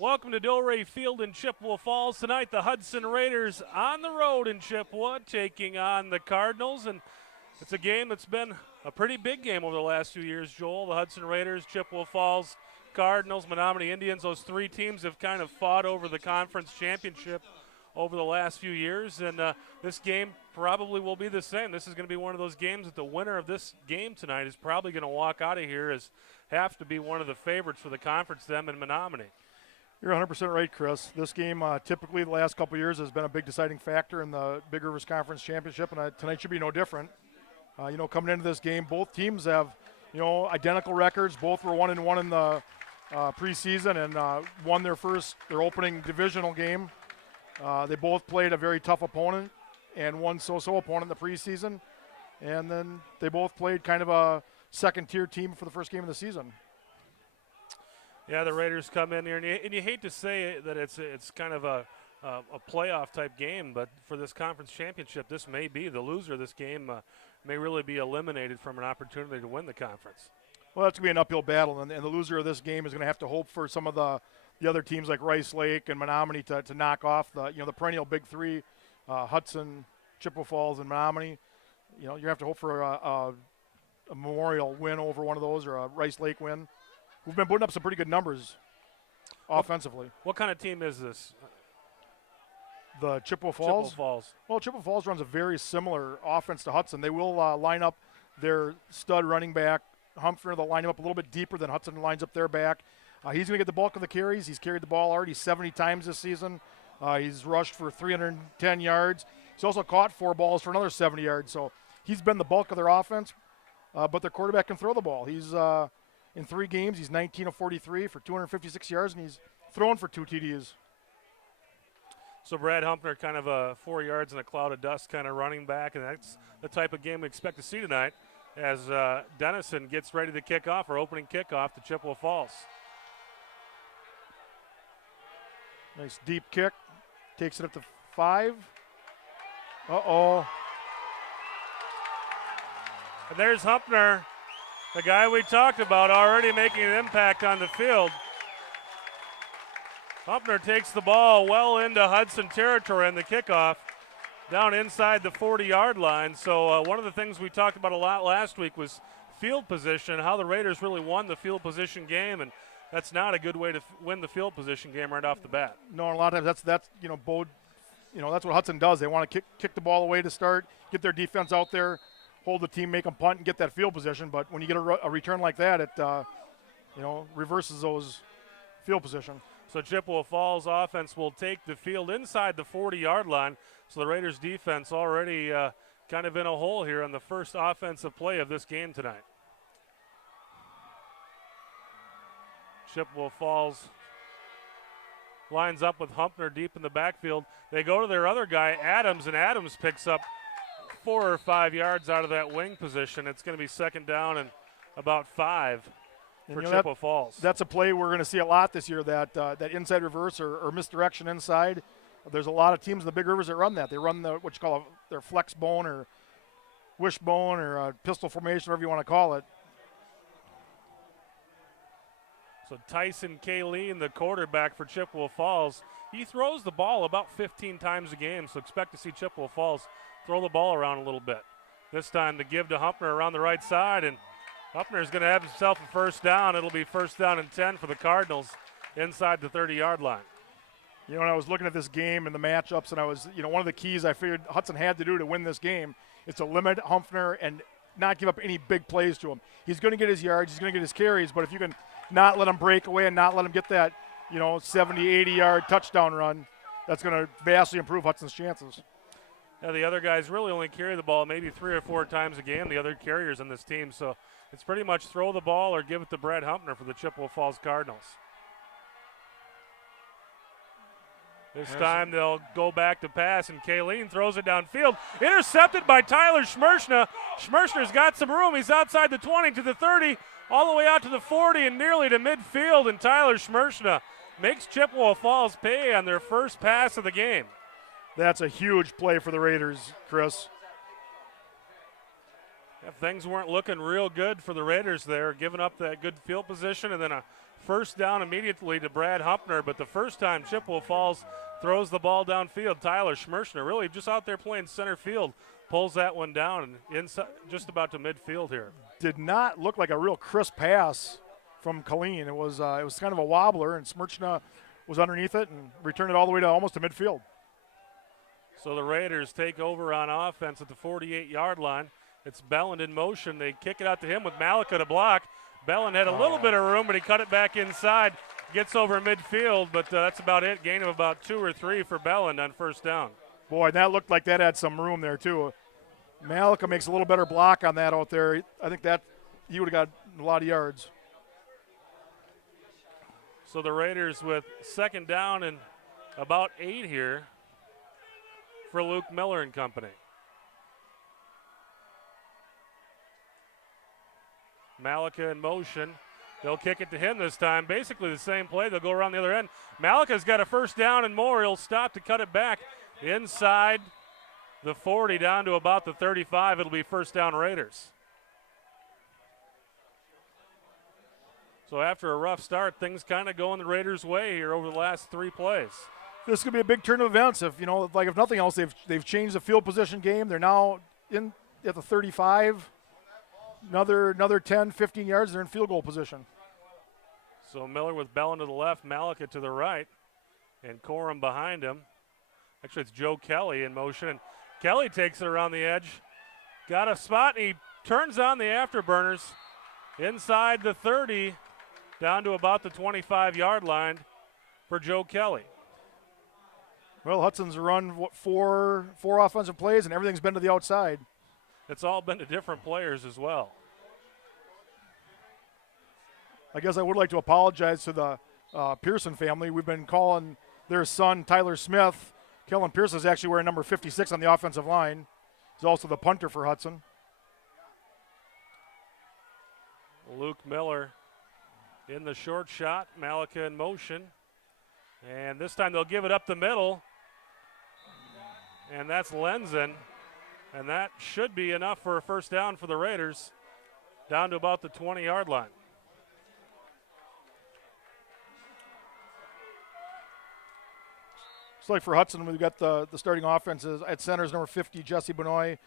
Welcome to Delray Field in Chippewa Falls. Tonight, the Hudson Raiders on the road in Chippewa taking on the Cardinals. And it's a game that's been a pretty big game over the last few years, Joel. The Hudson Raiders, Chippewa Falls, Cardinals, Menominee Indians, those three teams have kind of fought over the conference championship over the last few years. And this game probably will be the same. This is going to be one of those games that the winner of this game tonight is probably going to walk out of here as have to be one of the favorites for the conference, them and Menominee. You're 100% right, Chris. This game, typically the last couple of years, has been a big deciding factor in the Big Rivers Conference Championship, and tonight should be no different. Coming into this game, both teams have, identical records. Both were 1-1 in the preseason and won their opening divisional game. They both played a very tough opponent and one so-so opponent in the preseason, and then they both played kind of a second-tier team for the first game of the season. Yeah, the Raiders come in here, and you hate to say that it's kind of a playoff type game, but for this conference championship, this may be the loser of this game may really be eliminated from an opportunity to win the conference. Well, that's going to be an uphill battle, and the loser of this game is going to have to hope for some of the other teams like Rice Lake and Menominee to knock off the perennial Big Three, Hudson, Chippewa Falls, and Menominee. You have to hope for a Memorial win over one of those or a Rice Lake win. We've been putting up some pretty good numbers offensively. What kind of team is this? The Chippewa Falls? Chippewa Falls. Well, Chippewa Falls runs a very similar offense to Hudson. They will line up their stud running back, Humphrey. They'll line him up a little bit deeper than Hudson lines up their back. He's going to get the bulk of the carries. He's carried the ball already 70 times this season. He's rushed for 310 yards. He's also caught 4 balls for another 70 yards. So he's been the bulk of their offense, but their quarterback can throw the ball. He's in 3 games, he's 19 of 43 for 256 yards, and he's thrown for 2 TDs. So Brad Humpner, kind of a 4 yards in a cloud of dust kind of running back, and that's the type of game we expect to see tonight as Dennison gets ready to kick off, or opening kickoff to Chippewa Falls. Nice deep kick. Takes it up to 5. Uh-oh. And there's Humpner, the guy we talked about, already making an impact on the field. Humpner takes the ball well into Hudson territory in the kickoff, down inside the 40-yard line. So one of the things we talked about a lot last week was field position, how the Raiders really won the field position game, and that's not a good way to win the field position game right off the bat. No, a lot of times that's Bode, that's what Hudson does. They want to kick the ball away to start, get their defense out there, hold the team, make them punt, and get that field position. But when you get a return like that, it reverses those field position. So Chippewa Falls offense will take the field inside the 40-yard line. So the Raiders defense already kind of in a hole here on the first offensive play of this game tonight. Chippewa Falls lines up with Humpner deep in the backfield. They go to their other guy, Adams, and Adams picks up 4 or 5 yards out of that wing position. It's going to be second down and about 5 for Chippewa Falls. That's a play we're going to see a lot this year, that inside reverse or misdirection inside. There's a lot of teams in the Big Rivers that run that. They run what you call their flex bone or wishbone or pistol formation, whatever you want to call it. So Tyson Kayleen, the quarterback for Chippewa Falls, he throws the ball about 15 times a game, so expect to see Chippewa Falls throw the ball around a little bit. This time to give to Humpner around the right side, and Humpner is going to have himself a first down. It'll be first down and 10 for the Cardinals inside the 30-yard line. When I was looking at this game and the matchups, and I was, one of the keys I figured Hudson had to do to win this game is to limit Humpner and not give up any big plays to him. He's going to get his yards, he's going to get his carries, but if you can not let him break away and not let him get that, 70, 80-yard touchdown run, that's going to vastly improve Hudson's chances. Yeah, the other guys really only carry the ball maybe 3 or 4 times a game, the other carriers on this team. So it's pretty much throw the ball or give it to Brad Humpner for the Chippewa Falls Cardinals. This time they'll go back to pass, and Kayleen throws it downfield. Intercepted by Tyler Schmershna. Schmershna's got some room. He's outside the 20 to the 30, all the way out to the 40 and nearly to midfield, and Tyler Schmershna makes Chippewa Falls pay on their first pass of the game. That's a huge play for the Raiders, Chris. Yeah, things weren't looking real good for the Raiders there, giving up that good field position and then a first down immediately to Brad Humpner, but the first time Chippewa Falls throws the ball downfield, Tyler Schmershner, really just out there playing center field, pulls that one down and inside, just about to midfield here. Did not look like a real crisp pass from Colleen. It was kind of a wobbler, and Schmershner was underneath it and returned it all the way to almost to midfield. So the Raiders take over on offense at the 48-yard line. It's Belland in motion. They kick it out to him with Malika to block. Belland had a little bit of room, but he cut it back inside. Gets over midfield, but that's about it. Gain of about 2 or 3 for Belland on first down. Boy, that looked like that had some room there, too. Malika makes a little better block on that out there. I think that he would have got a lot of yards. So the Raiders with second down and about 8 here for Luke Miller and company. Malika in motion. They'll kick it to him this time. Basically the same play. They'll go around the other end. Malika's got a first down and more. He'll stop to cut it back inside the 40 down to about the 35. It'll be first down Raiders. So after a rough start, things kind of going the Raiders' way here over the last 3 plays. This could be a big turn of events. If if nothing else, they've changed the field position game. They're now in at the 35. Another 10, 15 yards. They're in field goal position. So Miller with Belland to the left, Malika to the right, and Corum behind him. Actually, it's Joe Kelly in motion. And Kelly takes it around the edge. Got a spot, and he turns on the afterburners inside the 30 down to about the 25-yard line for Joe Kelly. Well, Hudson's run four offensive plays, and everything's been to the outside. It's all been to different players as well. I guess I would like to apologize to the Pearson family. We've been calling their son Tyler Smith. Kellen Pearson is actually wearing number 56 on the offensive line. He's also the punter for Hudson. Luke Miller in the short shot. Malika in motion. And this time they'll give it up the middle. And that's Lenzen. And that should be enough for a first down for the Raiders. Down to about the 20-yard line. It's like for Hudson, we've got the starting offenses. At center is number 50, Jesse Benoit.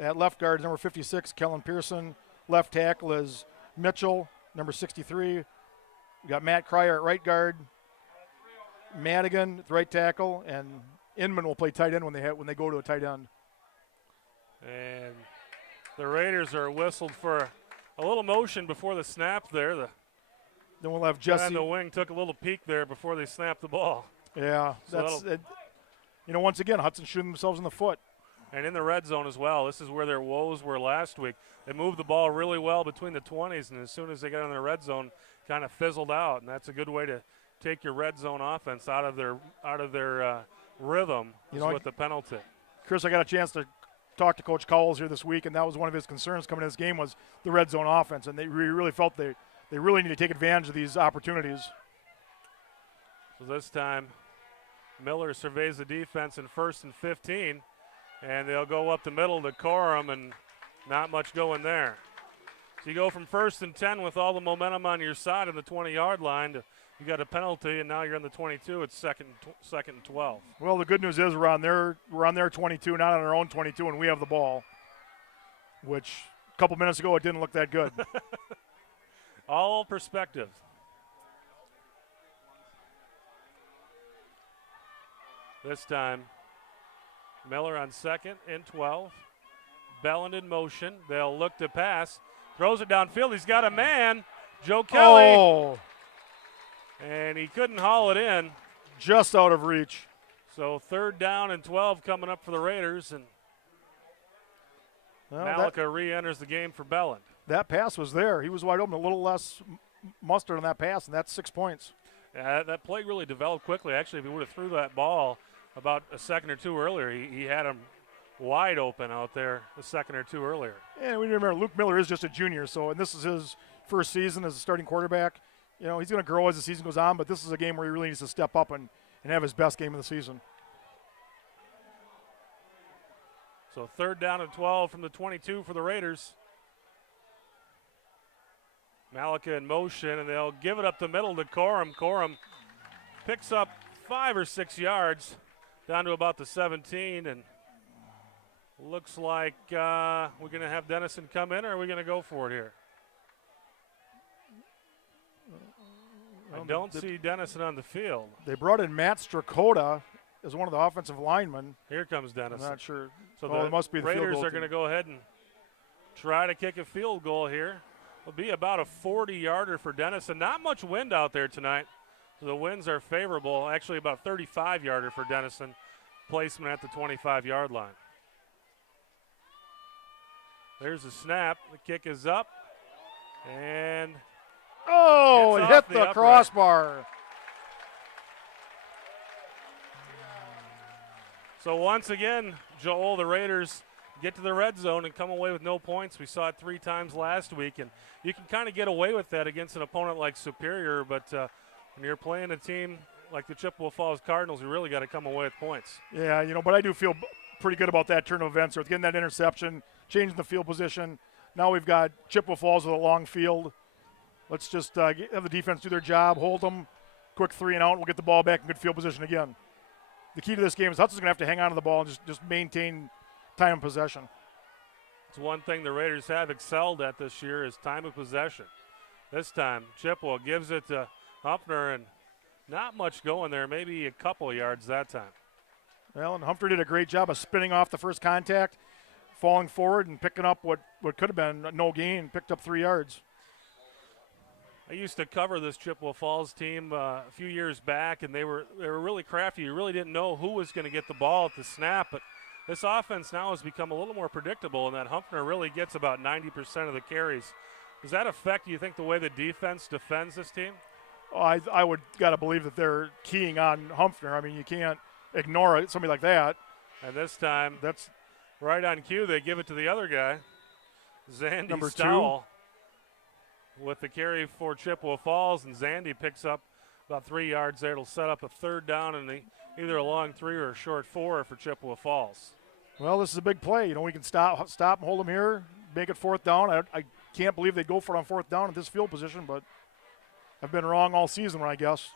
At left guard is number 56, Kellen Pearson. Left tackle is Mitchell, number 63. We got Matt Cryer at right guard. Madigan at the right tackle, and Inman will play tight end when they go to a tight end. And the Raiders are whistled for a little motion before the snap there. Then we'll have Jesse. And the wing took a little peek there before they snapped the ball. Yeah, So that's it. Once again, Hudson shooting themselves in the foot. And in the red zone as well. This is where their woes were last week. They moved the ball really well between the 20s, and as soon as they got in the red zone, kind of fizzled out. And that's a good way to take your red zone offense out of their rhythm with the penalty. Chris, I got a chance to talk to Coach Cowles here this week, and that was one of his concerns coming in this game was the red zone offense, and they really felt they really need to take advantage of these opportunities. So this time, Miller surveys the defense in 1st and 15, and they'll go up the middle to Corum, and not much going there. So you go from 1st and 10 with all the momentum on your side on the 20-yard line. You got a penalty, and now you're on the 22. It's second and 12. Well, the good news is we're on their 22, not on our own 22, and we have the ball, which a couple minutes ago it didn't look that good. All perspective. This time, Miller on 2nd and 12. Belland in motion. They'll look to pass. Throws it downfield. He's got a man, Joe Kelly. Oh. And he couldn't haul it in. Just out of reach. So 3rd down and 12 coming up for the Raiders. And Malika re-enters the game for Belland. That pass was there. He was wide open. A little less mustard on that pass, and that's 6 points. That play really developed quickly. Actually, if he would have threw that ball about a second or two earlier, he had him wide open out there a second or two earlier. And we remember Luke Miller is just a junior, and this is his first season as a starting quarterback. He's going to grow as the season goes on, but this is a game where he really needs to step up and have his best game of the season. So 3rd down and 12 from the 22 for the Raiders. Malika in motion, and they'll give it up the middle to Corum. Corum picks up 5 or 6 yards down to about the 17, and looks like we're going to have Dennison come in, or are we going to go for it here? I don't see Dennison on the field. They brought in Matt Strakota as one of the offensive linemen. Here comes Dennison. I'm not sure. So it must be the field Raiders goal are going to go ahead and try to kick a field goal here. It'll be about a 40-yarder for Dennison. Not much wind out there tonight, so the winds are favorable. Actually, about 35-yarder for Dennison. Placement at the 25-yard line. There's the snap. The kick is up, and it hit the crossbar. So once again, Joel, the Raiders get to the red zone and come away with no points. We saw it 3 times last week, and you can kind of get away with that against an opponent like Superior, but when you're playing a team like the Chippewa Falls Cardinals, you really got to come away with points. Yeah, but I do feel pretty good about that turn of events. With getting that interception, changing the field position. Now we've got Chippewa Falls with a long field. Let's just have the defense do their job, hold them, quick 3 and out, we'll get the ball back in good field position again. The key to this game is Hudson's going to have to hang on to the ball and just maintain time of possession. It's one thing the Raiders have excelled at this year is time of possession. This time, Chippewa gives it to Humpner, and not much going there, maybe a couple of yards that time. Well, and Humphrey did a great job of spinning off the first contact, falling forward and picking up what could have been no gain, picked up 3 yards. I used to cover this Chippewa Falls team a few years back, and they were really crafty. You really didn't know who was going to get the ball at the snap, but this offense now has become a little more predictable, and that Humpner really gets about 90% of the carries. Does that affect, you think, the way the defense defends this team? Oh, I would got to believe that they're keying on Humpner. I mean, you can't ignore it, somebody like that. And this time, that's right on cue. They give it to the other guy, Zandy Number Stowell. 2. With the carry for Chippewa Falls, and Zandy picks up about 3 yards there. It'll set up a 3rd down and either a long 3 or a short 4 for Chippewa Falls. Well, this is a big play. We can stop and hold them here, make it 4th down. I can't believe they'd go for it on 4th down at this field position, but I've been wrong all season, I guess.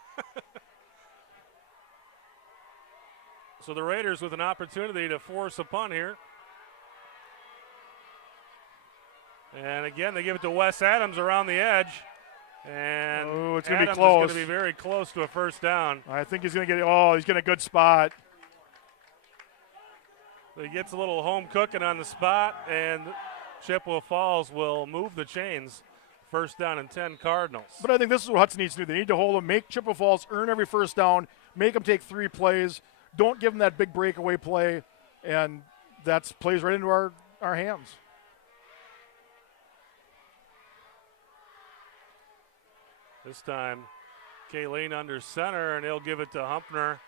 So the Raiders with an opportunity to force a punt here. And again, they give it to Wes Adams around the edge. And it's going to be close. Adams is going to be very close to a 1st down. I think he's going to he's getting a good spot. So he gets a little home cooking on the spot, and Chippewa Falls will move the chains. 1st down and 10 Cardinals. But I think this is what Hudson needs to do. They need to hold them, make Chippewa Falls earn every 1st down, make them take 3 plays. Don't give them that big breakaway play, and that plays right into our hands. This time, Kayleen under center, and he'll give it to Humpner.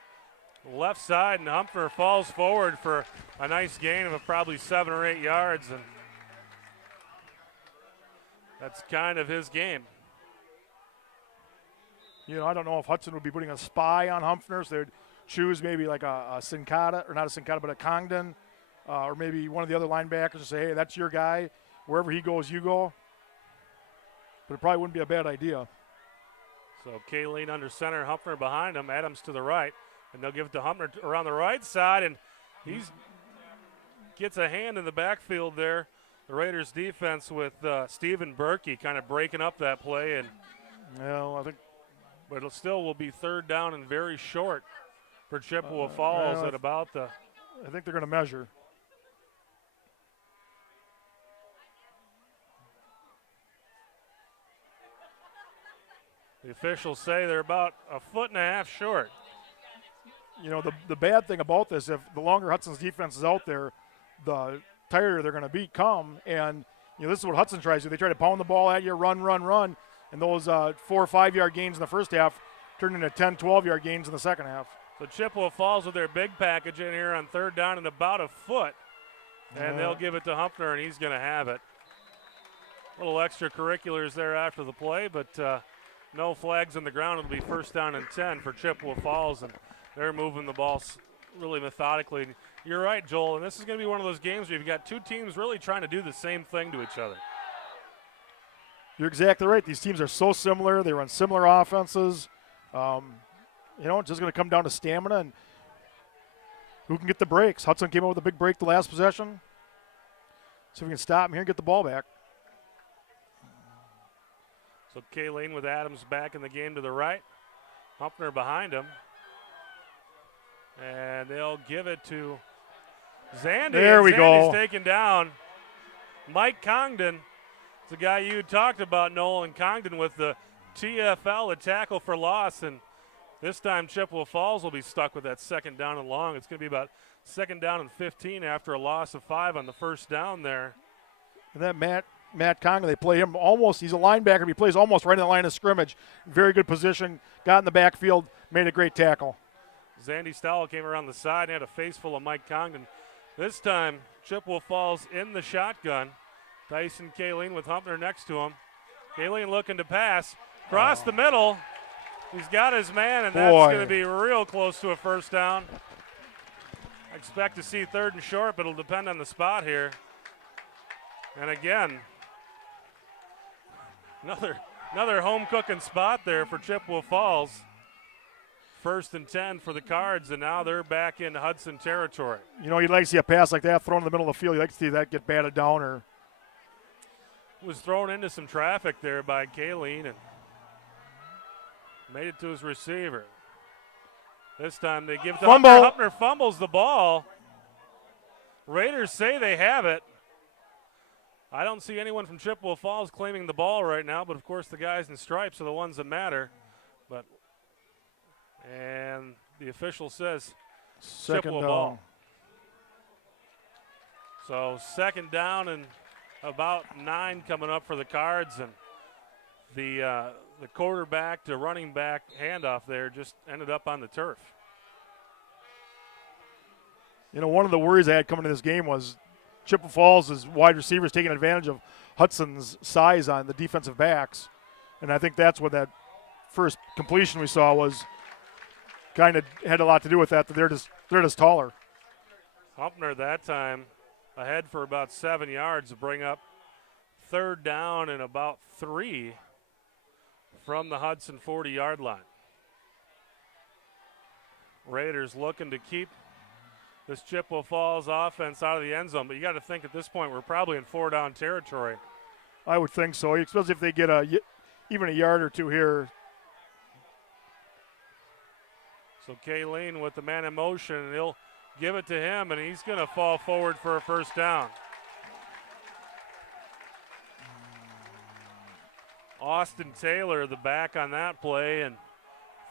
Left side, and Humpner falls forward for a nice gain of probably 7 or 8 yards, and that's kind of his game. I don't know if Hudson would be putting a spy on Humpner, so they'd choose maybe like a Sincata, or not a Sincata, but a Congdon, or maybe one of the other linebackers and say, hey, that's your guy. Wherever he goes, you go. But it probably wouldn't be a bad idea. So Kayleen under center, Humpner behind him, Adams to the right. And they'll give it to Humpner around the right side, and he gets a hand in the backfield there. The Raiders defense with Stephen Berkey kind of breaking up that play. And but it still will be 3rd down and very short for Chippewa Falls at about the. I think they're going to measure. The officials say they're about 1.5 feet short. The bad thing about this, if the longer Hudson's defense is out there, the tighter they're going to become. And, this is what Hudson tries to do. They try to pound the ball at you, run. And those 4 or 5 yard gains in the first half turn into 10, 12 yard gains in the second half. So Chippewa Falls with their big package in here on 3rd down and about 1 foot. And they'll give it to Humpner, and he's going to have it. Little extracurriculars there after the play, but no flags on the ground. It'll be 1st down and 10 for Chippewa Falls, and they're moving the ball really methodically. You're right, Joel, and this is going to be one of those games where you've got 2 teams really trying to do the same thing to each other. You're exactly right. These teams are so similar. They run similar offenses. It's just going to come down to stamina and who can get the breaks. Hudson came out with a big break the last possession. So we can stop him here and get the ball back. So Kayleen with Adams back in the game to the right. Humpner behind him. And they'll give it to Zandy. There we Zandy's go. taken down. Mike Congdon. It's the guy you talked about, Nolan Congdon, with the TFL, a tackle for loss. And this time Chippewa Falls will be stuck with that second down and long. It's going to be about second down and 15 after a loss of 5 on the first down there. And that Matt Congdon, they play him almost, he's a linebacker, but he plays almost right in the line of scrimmage. Very good position, got in the backfield, made a great tackle. Zandy Stowell came around the side and had a face full of Mike Congdon. This time, Chippewa Falls in the shotgun. Tyson Kayleen with Humpner next to him. Kayleen looking to pass. Across the middle. He's got his man, and that's going to be real close to a first down. I expect to see third and short, but it'll depend on the spot here. And again, another home cooking spot there for Chippewa Falls. First and 10 for the Cards, and now they're back in Hudson territory. You'd like to see a pass like that thrown in the middle of the field. You'd like to see that get batted down. Or was thrown into some traffic there by Kayleen and made it to his receiver. This time they give it to Humpner. Humpner fumbles the ball. Raiders say they have it. I don't see anyone from Chippewa Falls claiming the ball right now, but of course the guys in stripes are the ones that matter. And the official says Chippewa ball. So second down and about 9 coming up for the Cards, and the quarterback to running back handoff there just ended up on the turf. One of the worries I had coming to this game was Chippewa Falls' wide receivers taking advantage of Hudson's size on the defensive backs, and I think that's what that first completion we saw was. Kind of had a lot to do with that they're just taller. Humpner that time ahead for about 7 yards to bring up third down and about 3 from the Hudson 40-yard line. Raiders looking to keep this Chippewa Falls offense out of the end zone, but you got to think at this point we're probably in 4-down territory. I would think so, especially if they get even a yard or two here. So Kayleen with the man in motion, and he'll give it to him, and he's going to fall forward for a first down. Austin Taylor, the back on that play, and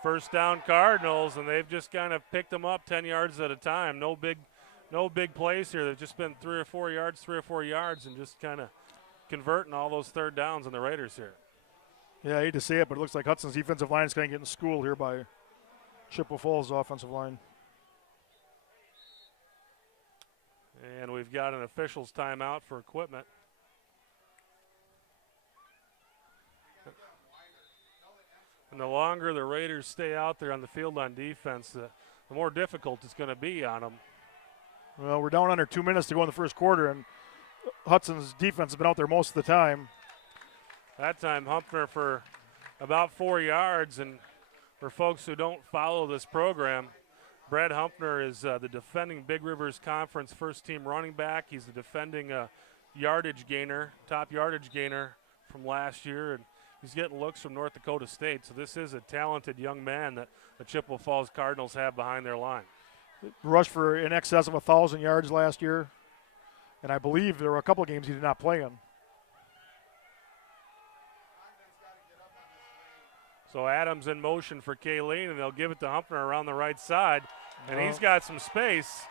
first down Cardinals, and they've just kind of picked them up 10 yards at a time. No big plays here. They've just been 3 or 4 yards, and just kind of converting all those third downs on the Raiders here. Yeah, I hate to say it, but it looks like Hudson's defensive line is going to get in school here by Chippewa Falls' offensive line. And we've got an official's timeout for equipment. And the longer the Raiders stay out there on the field on defense, the more difficult it's going to be on them. Well, we're down under 2 minutes to go in the first quarter, and Hudson's defense has been out there most of the time. That time, Humpner for about 4 yards, and for folks who don't follow this program, Brad Humpner is the defending Big Rivers Conference first-team running back. He's the defending yardage gainer, top yardage gainer from last year, and he's getting looks from North Dakota State. So this is a talented young man that the Chippewa Falls Cardinals have behind their line. Rushed for in excess of 1,000 yards last year, and I believe there were a couple of games he did not play in. So Adams in motion for Kayleen, and they'll give it to Humpner around the right side. And he's got some space.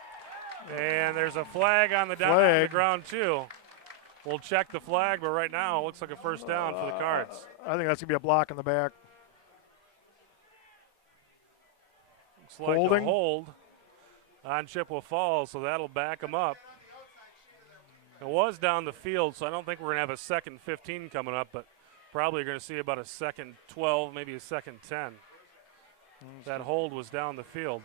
And there's a flag on the ground, too. We'll check the flag, but right now it looks like a first down for the Cards. I think that's going to be a block in the back. Looks like a hold on Chippewa Falls, so that'll back them up. It was down the field, so I don't think we're going to have a second 15 coming up, but probably going to see about a second 12, maybe a second 10. That hold was down the field.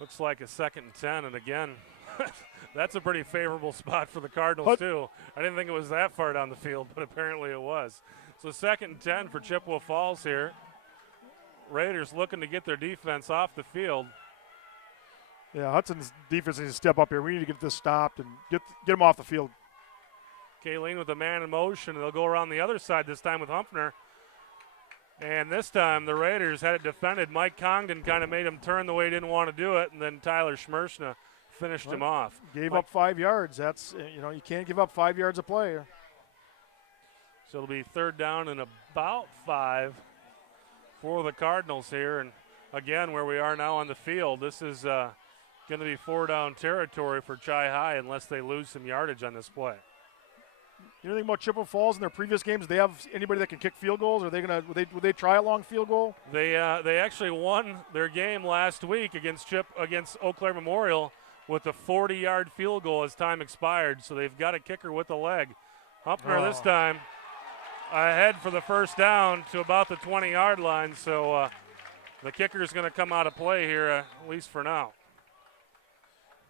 Looks like a 2nd and 10, and again, that's a pretty favorable spot for the Cardinals, too. I didn't think it was that far down the field, but apparently it was. So 2nd and 10 for Chippewa Falls here. Raiders looking to get their defense off the field. Yeah, Hudson's defense needs to step up here. We need to get this stopped and get them off the field. Kayleen with a man in motion. They'll go around the other side this time with Humpner. And this time the Raiders had it defended. Mike Congdon kind of made him turn the way he didn't want to do it, and then Tyler Schmershna finished him off. Gave up 5 yards. That's, you can't give up 5 yards a play. So it'll be 3rd down and about 5 for the Cardinals here. And again, where we are now on the field, this is going to be 4-down territory for Chi High unless they lose some yardage on this play. You know anything about Chippewa Falls in their previous games? Do they have anybody that can kick field goals? Are they would they try a long field goal? They actually won their game last week against Eau Claire Memorial with a 40-yard field goal as time expired. So they've got a kicker with the leg. Humpner this time ahead for the 1st down to about the 20-yard line. So the kicker is going to come out of play here, at least for now.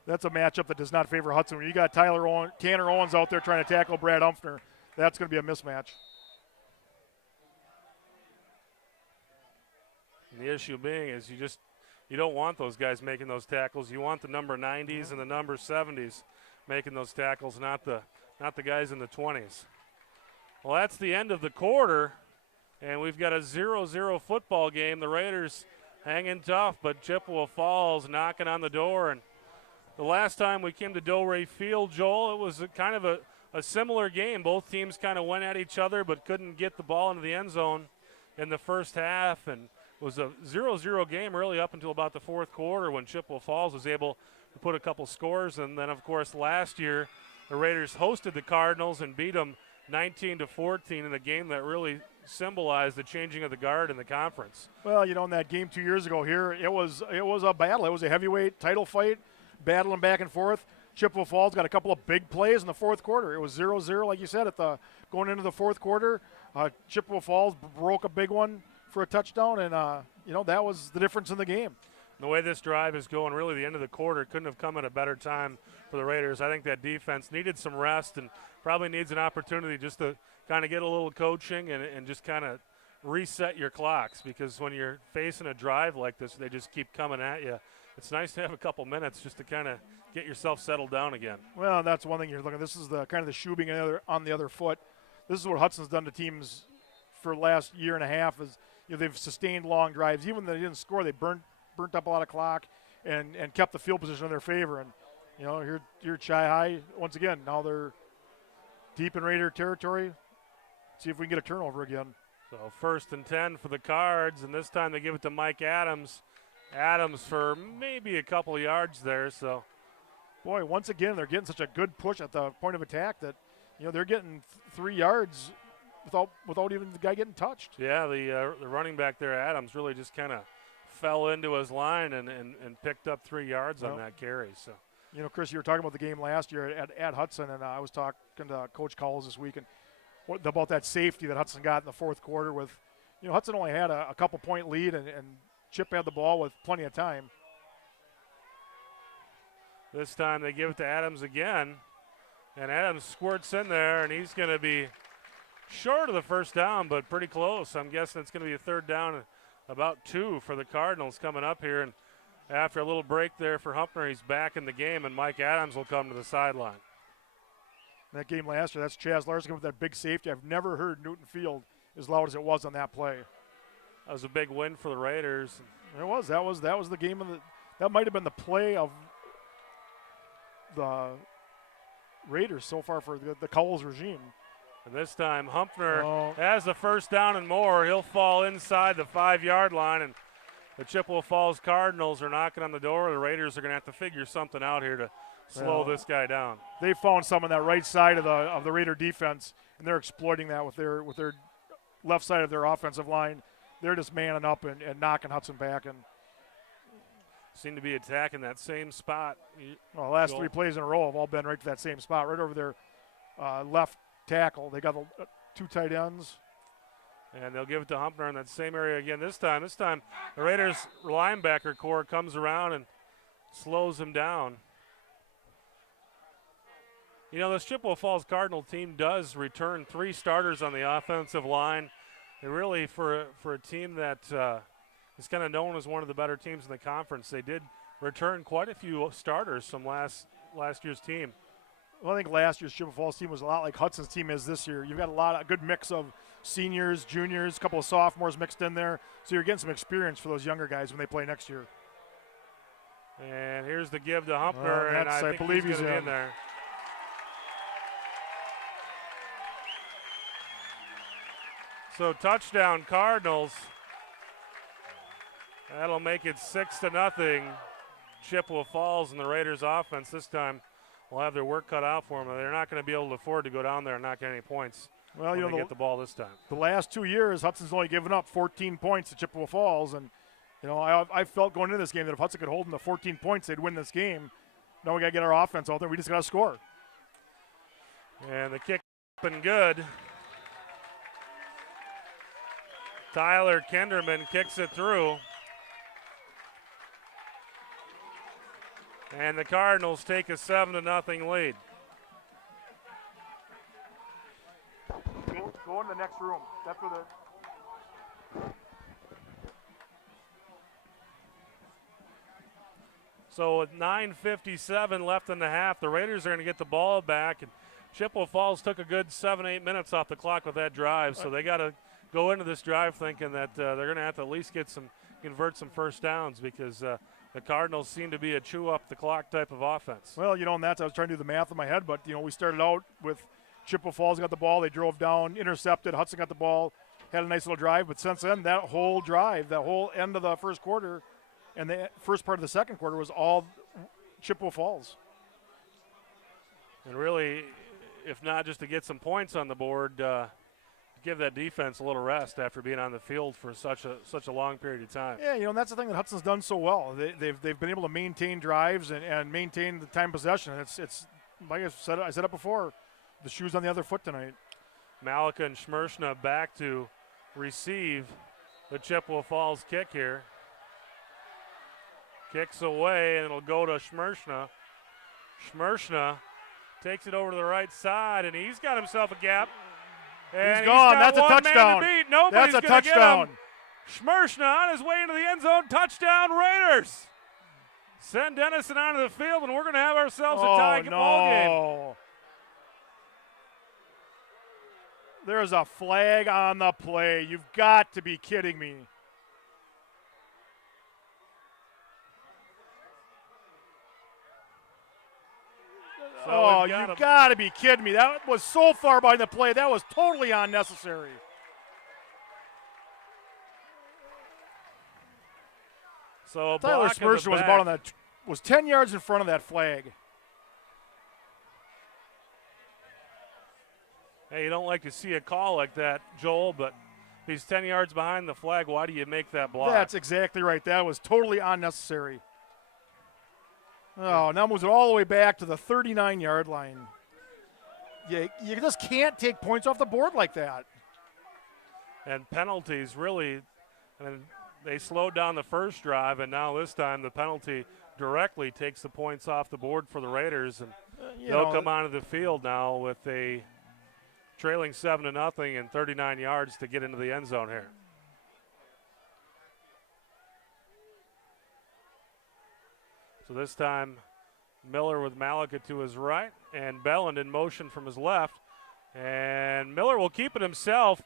That's a matchup that does not favor Hudson. When you got Tanner Owens out there trying to tackle Brad Humpner, that's going to be a mismatch. And the issue being is you don't want those guys making those tackles. You want the number 90s and the number 70s making those tackles, not the guys in the 20s. Well, that's the end of the quarter, and we've got a 0-0 football game. The Raiders hanging tough, but Chippewa Falls knocking on the door. And the last time we came to Delray Field, Joel, it was kind of a similar game. Both teams kind of went at each other but couldn't get the ball into the end zone in the first half. And it was a 0-0 game really up until about the 4th quarter when Chippewa Falls was able to put a couple scores. And then, of course, last year the Raiders hosted the Cardinals and beat them 19-14 in a game that really symbolized the changing of the guard in the conference. Well, in that game 2 years ago here, it was a battle. It was a heavyweight title fight. Battling back and forth. Chippewa Falls got a couple of big plays in the 4th quarter. It was 0-0, like you said, going into the 4th quarter. Chippewa Falls broke a big one for a touchdown, and that was the difference in the game. The way this drive is going, really the end of the quarter couldn't have come at a better time for the Raiders. I think that defense needed some rest and probably needs an opportunity just to kind of get a little coaching and just kind of reset your clocks, because when you're facing a drive like this, they just keep coming at you. It's nice to have a couple minutes just to kind of get yourself settled down again. Well, that's one thing you're looking at. This is the kind of the shoe being on the other foot. This is what Hudson's done to teams for the last year and a half is they've sustained long drives. Even though they didn't score, they burnt up a lot of clock and kept the field position in their favor. And, here Chi High, once again, now they're deep in Raider territory. See if we can get a turnover again. So 1st and 10 for the Cards, and this time they give it to Mike Adams. Adams for maybe a couple of yards there. So, boy, once again, they're getting such a good push at the point of attack that, they're getting 3 yards without even the guy getting touched. Yeah, the running back there, Adams, really just kind of fell into his line and picked up 3 yards on that carry. So, Chris, you were talking about the game last year at Hudson, and I was talking to Coach Cowles this week about that safety that Hudson got in the 4th quarter with, Hudson only had a couple point lead and Chip had the ball with plenty of time. This time they give it to Adams again, and Adams squirts in there, and he's going to be short of the 1st down, but pretty close. I'm guessing it's going to be a 3rd down and about 2 for the Cardinals coming up here. And after a little break there for Humpner, he's back in the game, and Mike Adams will come to the sideline. That game last year, that's Chaz Larson with that big safety. I've never heard Newton Field as loud as it was on that play. That was a big win for the Raiders. It was. That was the game that might have been the play of the Raiders so far for the Cowles regime. And this time Humpner has the 1st down and more. He'll fall inside the 5-yard line, and the Chippewa Falls Cardinals are knocking on the door. The Raiders are going to have to figure something out here to slow this guy down. They found some on that right side of the Raider defense, and they're exploiting that with their left side of their offensive line. They're just manning up and knocking Hudson back, and seem to be attacking that same spot. Well, the last 3 plays in a row have all been right to that same spot, right over their left tackle. They got 2 tight ends. And they'll give it to Humpner in that same area again this time. This time the Raiders linebacker core comes around and slows him down. You know, this Chippewa Falls Cardinal team does return 3 starters on the offensive line. They really, for a team that is kind of known as one of the better teams in the conference, they did return quite a few starters from last year's team. Well, I think last year's Chippewa Falls team was a lot like Hudson's team is this year. You've got a good mix of seniors, juniors, a couple of sophomores mixed in there, so you're getting some experience for those younger guys when they play next year. And here's the give to Humpner, and I believe he's going to be in there. So touchdown Cardinals. That'll make it 6-0. Chippewa Falls and the Raiders offense this time will have their work cut out for them. They're not going to be able to afford to go down there and not get any points. Well, when they get the ball this time. The last 2 years, Hudson's only given up 14 points to Chippewa Falls, and I felt going into this game that if Hudson could hold them to 14 points, they'd win this game. Now we got to get our offense out there. We just got to score. And the kick been good. Tyler Kinderman kicks it through. And the Cardinals take a 7-0 lead. Go in the next room. That's where So with 9:57 left in the half, the Raiders are going to get the ball back. And Chippewa Falls took a good 7-8 minutes off the clock with that drive, so they got to go into this drive thinking that they're going to have to at least convert some first downs because the Cardinals seem to be a chew-up-the-clock type of offense. Well, and I was trying to do the math in my head, but, we started out with Chippewa Falls got the ball. They drove down, intercepted. Hudson got the ball, had a nice little drive. But since then, that whole drive, that whole end of the first quarter and the first part of the second quarter was all Chippewa Falls. And really, if not just to get some points on the board, give that defense a little rest after being on the field for such a long period of time. Yeah, and that's the thing that Hudson's done so well. They've been able to maintain drives and maintain the time possession. It's like I said it before, the shoe's on the other foot tonight. Malika and Schmershna back to receive the Chippewa Falls kick here. Kicks away, and it'll go to Schmershna. Schmershna takes it over to the right side, and he's got himself a gap. And he's gone. That's a touchdown. Nobody's That's a touchdown. Schmershna on his way into the end zone. Touchdown, Raiders. Send Dennison onto the field, and we're going to have ourselves a tie ball game. There's a flag on the play. You've got to be kidding me. So you've got to be kidding me. That was so far behind the play. That was totally unnecessary. So Tyler Schmershna was about on that, was 10 yards in front of that flag. Hey, you don't like to see a call like that, Joel, but if he's 10 yards behind the flag, why do you make that block? That's exactly right. That was totally unnecessary. Oh, now moves it all the way back to the 39-yard line. You just can't take points off the board like that. And penalties really, they slowed down the first drive, and now this time the penalty directly takes the points off the board for the Raiders, and they'll come onto the field now with a trailing 7-0 and 39 yards to get into the end zone here. So this time, Miller with Malika to his right, and Belland in motion from his left. And Miller will keep it himself,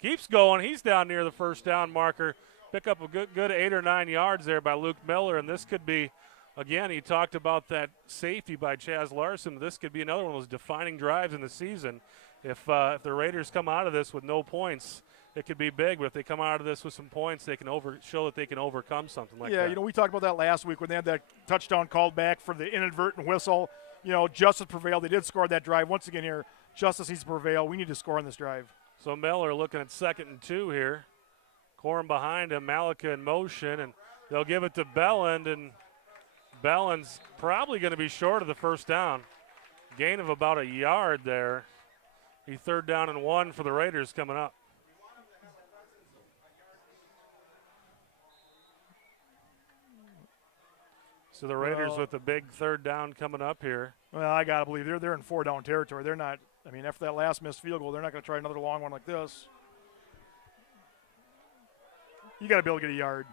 keeps going. He's down near the first down marker. Pick up a good 8 or 9 yards there by Luke Miller, and this could be, again, he talked about that safety by Chaz Larson. This could be another one of those defining drives in the season. If the Raiders come out of this with no points, it could be big, but if they come out of this with some points, they can show that they can overcome something like that. Yeah, we talked about that last week when they had that touchdown called back for the inadvertent whistle. Justice prevailed. They did score that drive. Once again here, justice needs to prevail. We need to score on this drive. So Miller looking at 2nd and 2 here. Corum behind him, Malika in motion, and they'll give it to Belland, and Belland's probably going to be short of the first down. Gain of about a yard there. Be 3rd down and 1 for the Raiders coming up. So the Raiders with a big third down coming up here. Well, I got to believe they're in 4-down territory. They're not, I mean, after that last missed field goal, they're not going to try another long one like this. You got to be able to get a yard.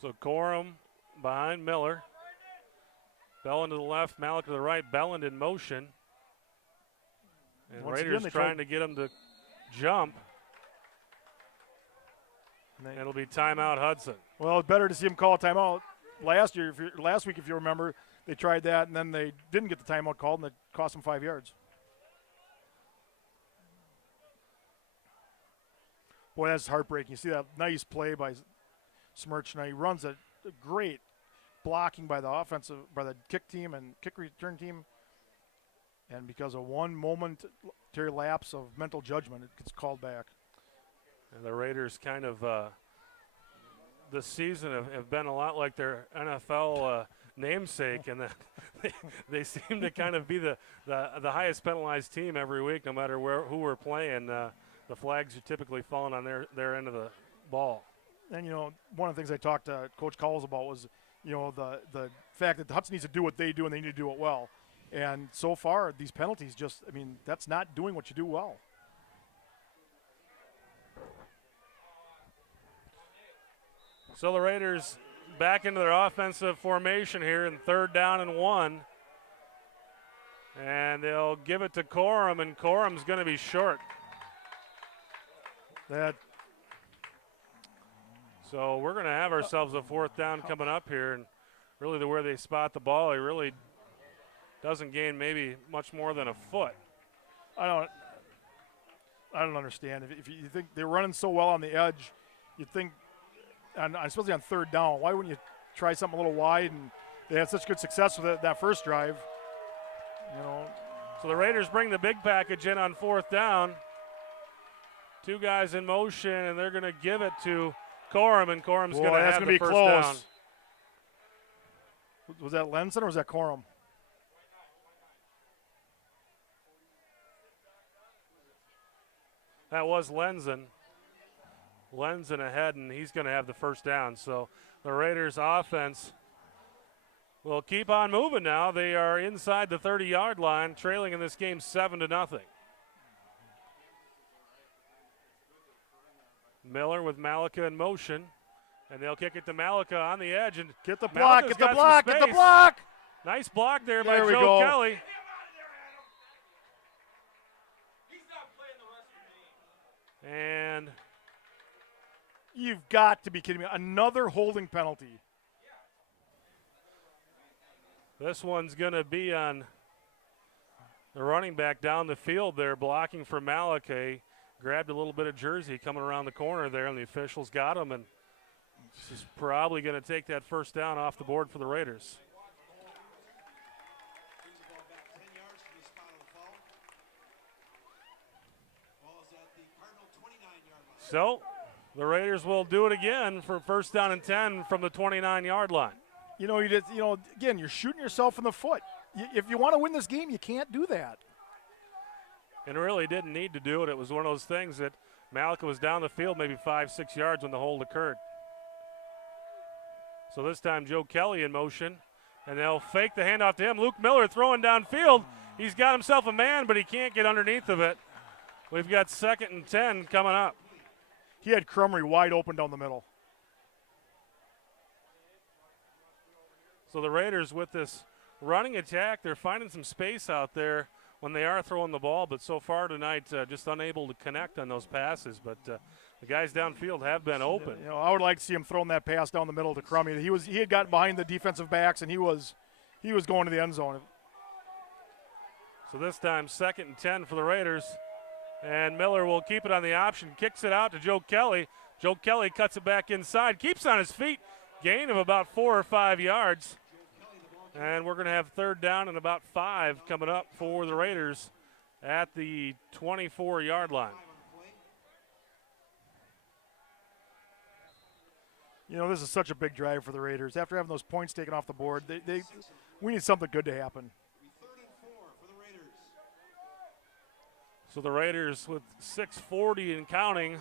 So Corum behind Miller. Belland to the left, Malik to the right. Belland in motion. And Once Raiders again, trying to get him to jump. And it'll be timeout Hudson. Well, it's better to see him call a timeout. Last week, if you remember, they tried that, and then they didn't get the timeout called, and it cost them 5 yards. Boy, that's heartbreaking. You see that nice play by Smirch. Now he runs a great blocking by the kick team and kick return team. And because of one momentary lapse of mental judgment, it gets called back. And the Raiders kind of this season have been a lot like their NFL namesake, and they seem to kind of be the highest penalized team every week, no matter who we're playing. The flags are typically falling on their end of the ball. And, one of the things I talked to Coach Cowles about was, the fact that the Hudson needs to do what they do, and they need to do it well. And so far, these penalties that's not doing what you do well. So the Raiders back into their offensive formation here in 3rd down and 1. And they'll give it to Corum, and Corum's going to be short. So we're going to have ourselves a 4th down coming up here, and really where they spot the ball, he really doesn't gain maybe much more than a foot. I don't understand. If you think they're running so well on the edge, you'd think, especially on 3rd down, why wouldn't you try something a little wide? And they had such good success with that first drive. So the Raiders bring the big package in on 4th down. 2 guys in motion, and they're going to give it to Corum, and Corum's going to have the first down. Was that Lenson or was that Corum? That was Lenson. Lenson ahead, and he's going to have the first down. So the Raiders offense will keep on moving now. They are inside the 30-yard line, trailing in this game 7-0. Miller with Malika in motion, and they'll kick it to Malika on the edge. And get the block, get the block, get the block. Nice block there by Joe Kelly. And you've got to be kidding me. Another holding penalty. This one's going to be on the running back down the field there, blocking for Malika. Grabbed a little bit of jersey coming around the corner there, and the officials got him, and he's probably going to take that first down off the board for the Raiders. So the Raiders will do it again for 1st down and 10 from the 29-yard line. Again, you're shooting yourself in the foot. If you want to win this game, you can't do that. And really didn't need to do it. It was one of those things that Malika was down the field maybe 5-6 yards when the hold occurred. So this time Joe Kelly in motion, and they'll fake the handoff to him. Luke Miller throwing downfield. He's got himself a man, but he can't get underneath of it. We've got 2nd and 10 coming up. He had Crumry wide open down the middle. So the Raiders with this running attack, they're finding some space out there when they are throwing the ball, but so far tonight just unable to connect on those passes. But the guys downfield have been open. I would like to see him throwing that pass down the middle to Crummy. He had gotten behind the defensive backs, and he was going to the end zone. So this time 2nd and 10 for the Raiders. And Miller will keep it on the option, kicks it out to Joe Kelly. Joe Kelly cuts it back inside, keeps on his feet, gain of about 4 or 5 yards. And we're going to have 3rd down and about 5 coming up for the Raiders at the 24-yard line. This is such a big drive for the Raiders. After having those points taken off the board, we need something good to happen. So the Raiders with 6:40 and counting,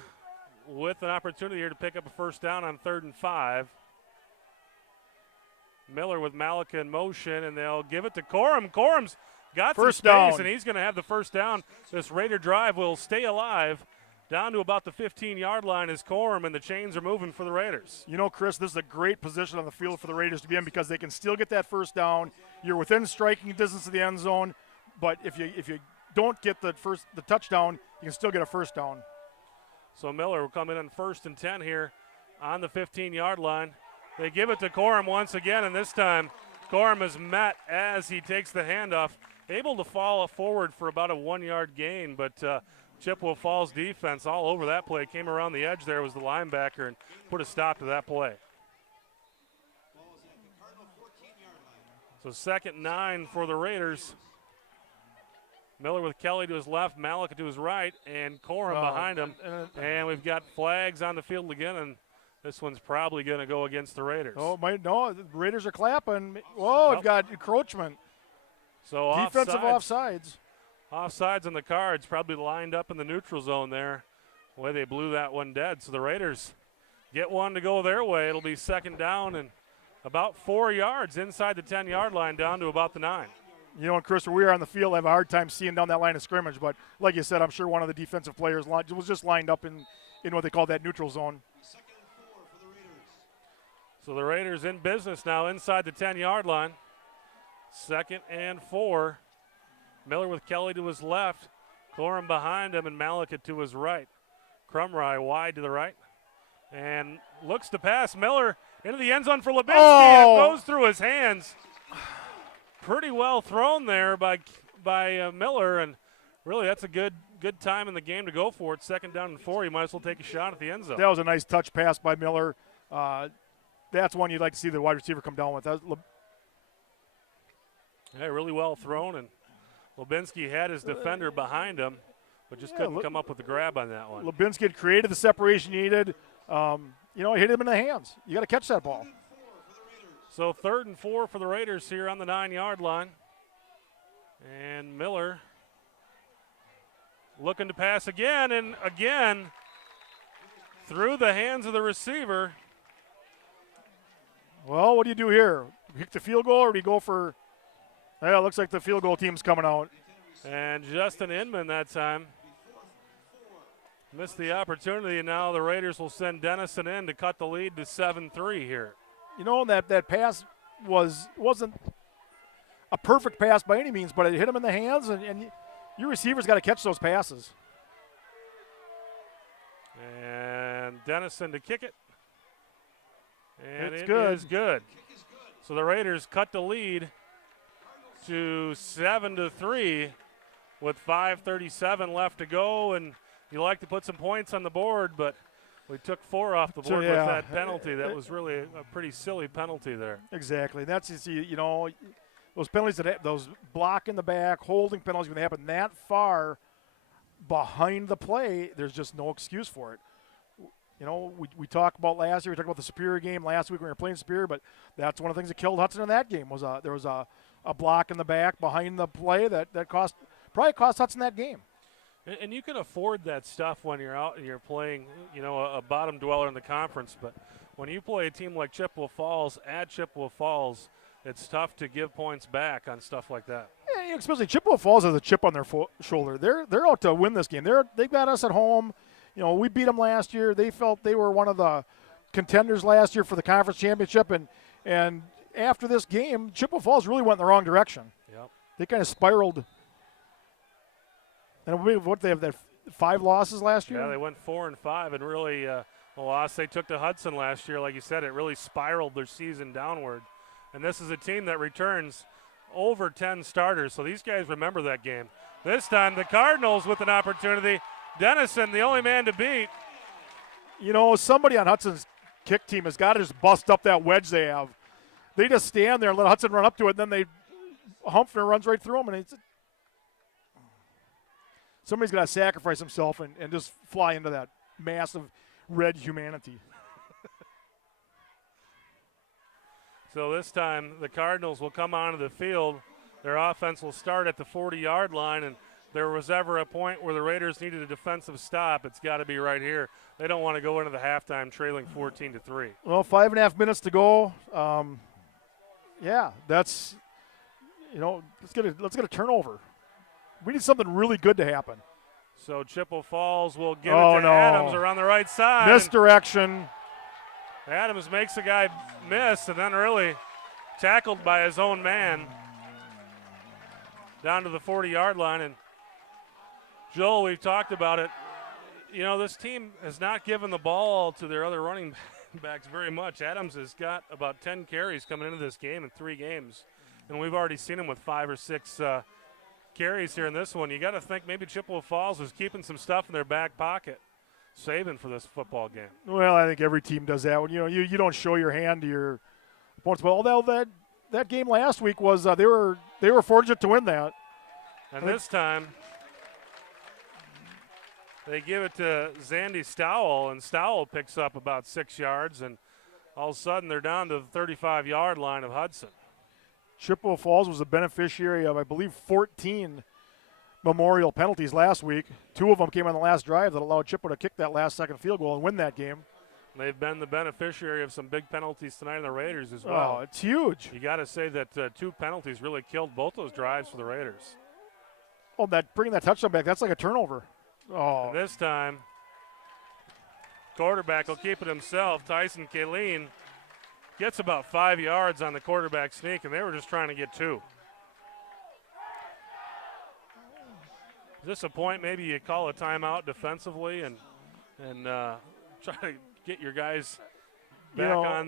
with an opportunity here to pick up a first down on 3rd and 5. Miller with Malika in motion, and they'll give it to Corum. Corum's got some First space, down. and he's going to have the first down. This Raider drive will stay alive down to about the 15-yard line as Corum, and the chains are moving for the Raiders. You know, Chris, this is a great position on the field for the Raiders to be in because they can still get that first down. You're within striking distance of the end zone, but if you don't get the touchdown, you can still get a first down. So Miller will come in on 1st and 10 here on the 15-yard line. They give it to Corum once again, and this time Corum is met as he takes the handoff, able to fall forward for about a 1-yard gain, but Chippewa Falls defense all over that play. Came around the edge there was the linebacker and put a stop to that play. So 2nd and 9 for the Raiders. Miller with Kelly to his left, Malika to his right, and Corum behind him. And we've got flags on the field again, and this one's probably going to go against the Raiders. No, the Raiders are clapping. Whoa, we've got encroachment. So defensive offsides. Offsides on the Cards, probably lined up in the neutral zone there. The way they blew that one dead. So the Raiders get one to go their way. It'll be 2nd down and about 4 yards inside the 10-yard line down to about the 9. You know, and Chris, we are on the field, I have a hard time seeing down that line of scrimmage, but like you said, I'm sure one of the defensive players was just lined up in what they call that neutral zone. So the Raiders in business now inside the 10-yard line. 2nd and 4. Miller with Kelly to his left. Corum behind him and Malika to his right. Crumry wide to the right. And looks to pass. Miller into the end zone for Lubinsky. And it goes through his hands. Pretty well thrown there by Miller. And really that's a good time in the game to go for it. 2nd down and 4. You might as well take a shot at the end zone. That was a nice touch pass by Miller. That's one you'd like to see the wide receiver come down with. Yeah, really well thrown, and Lubinsky had his defender behind him, but just couldn't come up with the grab on that one. Lubinsky had created the separation he needed. He hit him in the hands. You got to catch that ball. So 3rd and 4 for the Raiders here on the 9-yard line. And Miller looking to pass again, and again through the hands of the receiver. Well, what do you do here? Kick the field goal, or do you go for – yeah, it looks like the field goal team's coming out. And Justin Inman that time missed the opportunity, and now the Raiders will send Dennison in to cut the lead to 7-3 here. You know, that pass wasn't a perfect pass by any means, but it hit him in the hands, and your receivers got to catch those passes. And Dennison to kick it. And it's it good. is good. So the Raiders cut the lead to 7-3 with 5:37 left to go, and you like to put some points on the board, but we took 4 off the board with that penalty. That was really a pretty silly penalty there. Exactly. That's those penalties those block in the back, holding penalties, when they happen that far behind the play, there's just no excuse for it. You know, we talked about last year. We talked about the Superior game last week when we were playing Superior, but that's one of the things that killed Hudson in that game was there was a block in the back behind the play that probably cost Hudson that game. And you can afford that stuff when you're out and you're playing, a bottom dweller in the conference. But when you play a team like Chippewa Falls at Chippewa Falls, it's tough to give points back on stuff like that. Yeah, especially Chippewa Falls has a chip on their shoulder. They're out to win this game. They've got us at home. We beat them last year. They felt they were one of the contenders last year for the conference championship, and after this game, Chippewa Falls really went in the wrong direction. Yep. They kind of spiraled. And they have that 5 losses last year? Yeah, they went 4-5, and really the loss they took to Hudson last year, like you said, it really spiraled their season downward. And this is a team that returns over 10 starters, so these guys remember that game. This time the Cardinals with an opportunity. Dennison, the only man to beat. Somebody on Hudson's kick team has got to just bust up that wedge they have. They just stand there and let Hudson run up to it, and then Humphrey runs right through them, and somebody's got to sacrifice himself and just fly into that massive red humanity. So this time the Cardinals will come onto the field. Their offense will start at the 40-yard line, and there was ever a point where the Raiders needed a defensive stop, it's got to be right here. They don't want to go into the halftime trailing 14-3. Well, 5.5 minutes to go. Yeah, that's, let's get a turnover. We need something really good to happen. So Chippewa Falls will give Oh, it to no. Adams around the right side. Misdirection. Adams makes the guy miss and then really tackled by his own man down to the 40-yard line. And Joel, we've talked about it. You know, this team has not given the ball to their other running backs very much. Adams has got about 10 carries coming into this game in 3 games. And we've already seen him with 5 or 6 carries here in this one. You got to think maybe Chippewa Falls was keeping some stuff in their back pocket, saving for this football game. Well, I think every team does that. When you don't show your hand to your opponents. Well, although that game last week was they were fortunate to win that. And this time they give it to Zandy Stowell, and Stowell picks up about 6 yards, and all of a sudden they're down to the 35-yard line of Hudson. Chippewa Falls was a beneficiary of, I believe, 14 memorial penalties last week. 2 of them came on the last drive that allowed Chippewa to kick that last-second field goal and win that game. They've been the beneficiary of some big penalties tonight in the Raiders as well. Oh, it's huge. You got to say that 2 penalties really killed both those drives for the Raiders. Oh, bringing that touchdown back, that's like a turnover. Oh. And this time, quarterback will keep it himself. Tyson Kaleen gets about 5 yards on the quarterback sneak, and they were just trying to get 2. Is this a point maybe you call a timeout defensively and try to get your guys back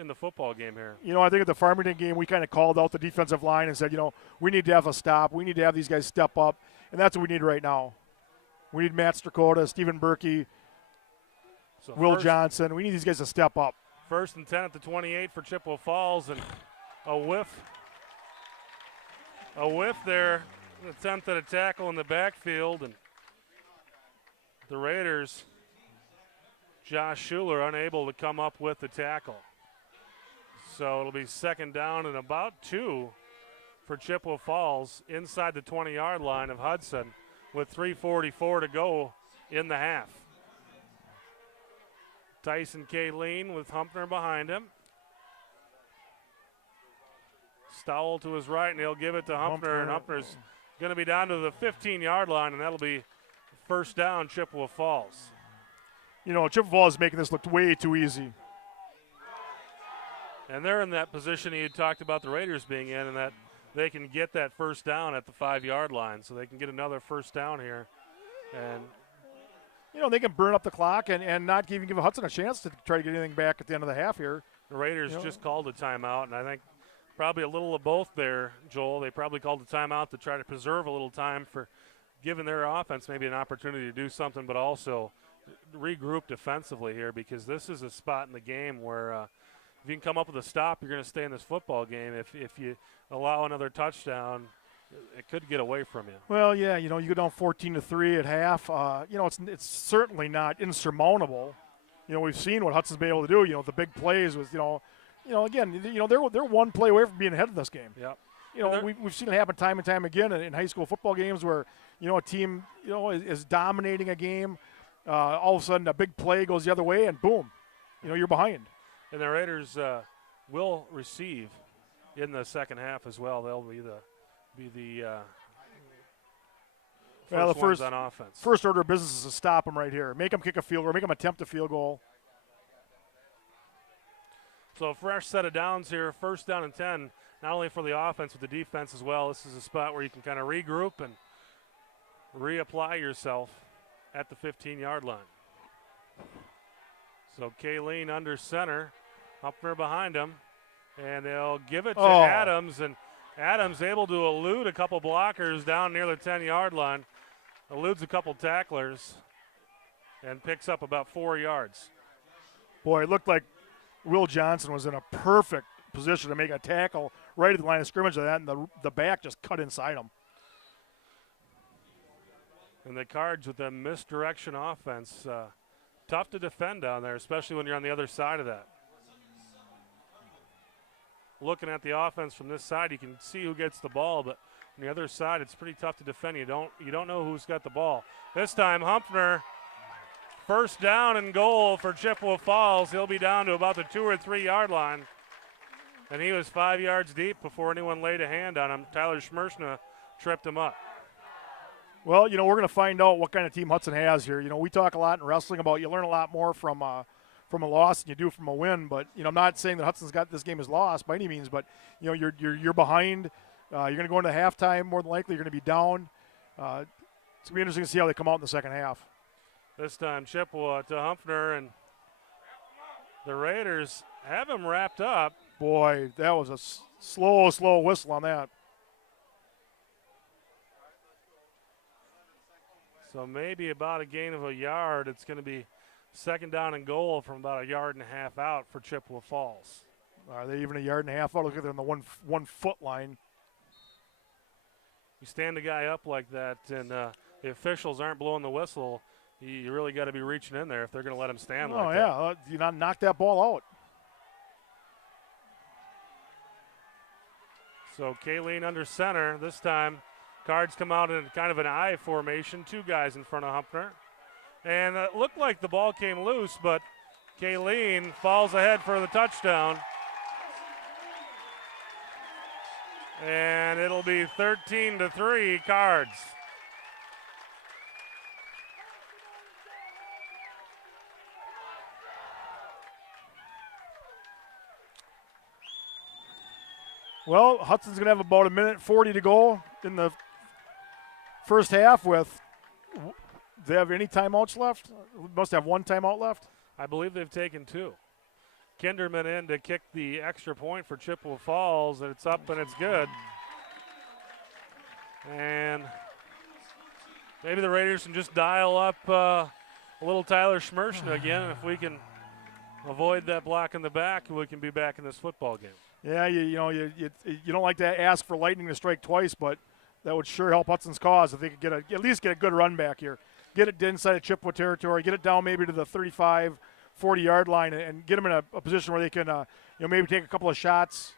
in the football game here? I think at the Farmington game we kind of called out the defensive line and said, we need to have a stop. We need to have these guys step up, and that's what we need right now. We need Matt Strakota, Stephen Berkey, Will Johnson. We need these guys to step up. 1st and 10 at the 28 for Chippewa Falls, and a whiff there. An attempt at a tackle in the backfield, and the Raiders, Josh Schuler, unable to come up with the tackle. So it'll be 2nd down and about 2 for Chippewa Falls inside the 20-yard line of Hudson with 3:44 to go in the half. Tyson Kaleen with Humpner behind him. Stowell to his right, and he'll give it to Humpner, and Humpner's going to be down to the 15-yard line, and that'll be 1st down, Chippewa Falls. Chippewa Falls is making this look way too easy. And they're in that position he had talked about the Raiders being in, and that they can get that 1st down at the 5-yard line, so they can get another 1st down here. And they can burn up the clock and not even give Hudson a chance to try to get anything back at the end of the half here. The Raiders just called a timeout, and I think probably a little of both there, Joel. They probably called a timeout to try to preserve a little time for giving their offense maybe an opportunity to do something, but also regroup defensively here, because this is a spot in the game where if you can come up with a stop, you're going to stay in this football game. If you allow another touchdown, it could get away from you. Well, yeah, you go down 14-3 at half. It's certainly not insurmountable. We've seen what Hudson's been able to do. The big plays was, again, they're one play away from being ahead of this game. Yep. We've seen it happen time and time again in high school football games where, a team, is dominating a game. All of a sudden, a big play goes the other way, and boom, you're behind. And the Raiders will receive in the second half as well. They'll be the first ones on offense. First order of business is to stop them right here. Make them kick a field goal, make them attempt a field goal. So a fresh set of downs here, 1st down and 10, not only for the offense but the defense as well. This is a spot where you can kind of regroup and reapply yourself at the 15-yard line. So Kaleen under center, Humpner behind him, and they'll give it to Adams, and Adams able to elude a couple blockers down near the 10-yard line, eludes a couple tacklers, and picks up about 4 yards. Boy, it looked like Will Johnson was in a perfect position to make a tackle right at the line of scrimmage of that, and the back just cut inside him. And the Cards with a misdirection offense, tough to defend down there, especially when you're on the other side of that. Looking at the offense from this side, you can see who gets the ball, but on the other side, it's pretty tough to defend. You don't know who's got the ball. This time, Humpner, 1st down and goal for Chippewa Falls. He'll be down to about the 2 or 3 yard line, And he was 5 yards deep before anyone laid a hand on him. Tyler Schmershna tripped him up. Well, we're going to find out what kind of team Hudson has here. We talk a lot in wrestling about you learn a lot more from a loss than you do from a win. But I'm not saying that Hudson's got this game is lost by any means. But you're behind. You're going to go into halftime. More than likely, you're going to be down. It's going to be interesting to see how they come out in the second half. This time, Chippewa to Humpner, and the Raiders have him wrapped up. Boy, that was a slow whistle on that. So maybe about a gain of a yard. It's going to be second down and goal from about a yard and a half out for Chippewa Falls. Are they even a yard and a half out? Look at them on the 1 foot line. You stand a guy up like that, and the officials aren't blowing the whistle. You really got to be reaching in there if they're going to let him stand like that. Oh, yeah. You not knock that ball out. So Kayleen under center. This time, Cards come out in kind of an I formation. 2 guys in front of Humpner. And it looked like the ball came loose, but Kayleen falls ahead for the touchdown. And it'll be 13-3 Cards. Well, Hudson's going to have about 1:40 to go in the first half with – do they have any timeouts left? Must have 1 timeout left. I believe they've taken 2. Kinderman in to kick the extra point for Chippewa Falls, and it's up and it's good. And maybe the Raiders can just dial up a little Tyler Schmershna again, and if we can avoid that block in the back, we can be back in this football game. Yeah, you don't like to ask for lightning to strike twice, but that would sure help Hudson's cause if they could at least get a good run back here. Get it inside of Chippewa territory, get it down maybe to the 35, 40-yard line, and get them in a position where they can maybe take a couple of shots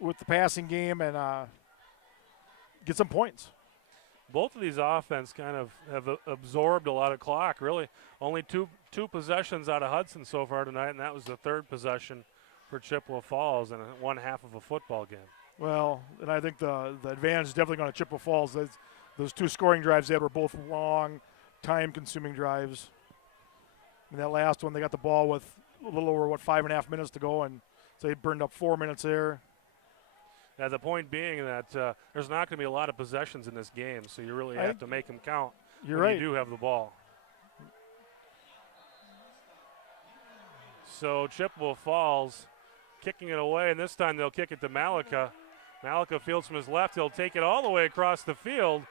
with the passing game and get some points. Both of these offense kind of have absorbed a lot of clock, really. Only two possessions out of Hudson so far tonight, and that was the 3rd possession for Chippewa Falls in 1/2 of a football game. Well, and I think the advantage is definitely going to Chippewa Falls. Those 2 scoring drives they had were both long, time-consuming drives. And that last one, they got the ball with a little over, 5.5 minutes to go, and so they burned up 4 minutes there. Yeah, the point being that there's not going to be a lot of possessions in this game, so you really have to make them count. You're when right. You do have the ball. So Chippewa Falls kicking it away, and this time they'll kick it to Malika. Malika fields from his left. He'll take it all the way across the field,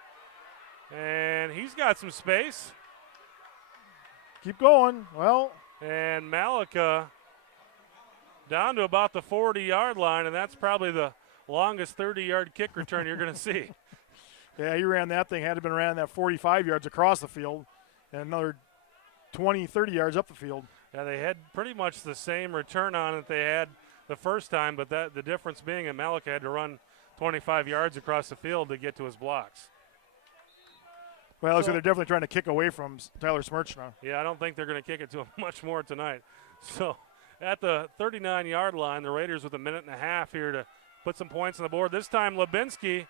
and he's got some space. Keep going. Well. And Malika down to about the 40-yard line, and that's probably the longest 30-yard kick return you're going to see. Yeah, he ran that thing. Had to been ran that 45 yards across the field and another 20, 30 yards up the field. Yeah, they had pretty much the same return on it they had the first time, but the difference being that Malika had to run 25 yards across the field to get to his blocks. Well, so they're definitely trying to kick away from Tyler Schmershna. Yeah, I don't think they're going to kick it to him much more tonight. So at the 39-yard line, the Raiders with 1.5 minutes here to put some points on the board. This time Lubinsky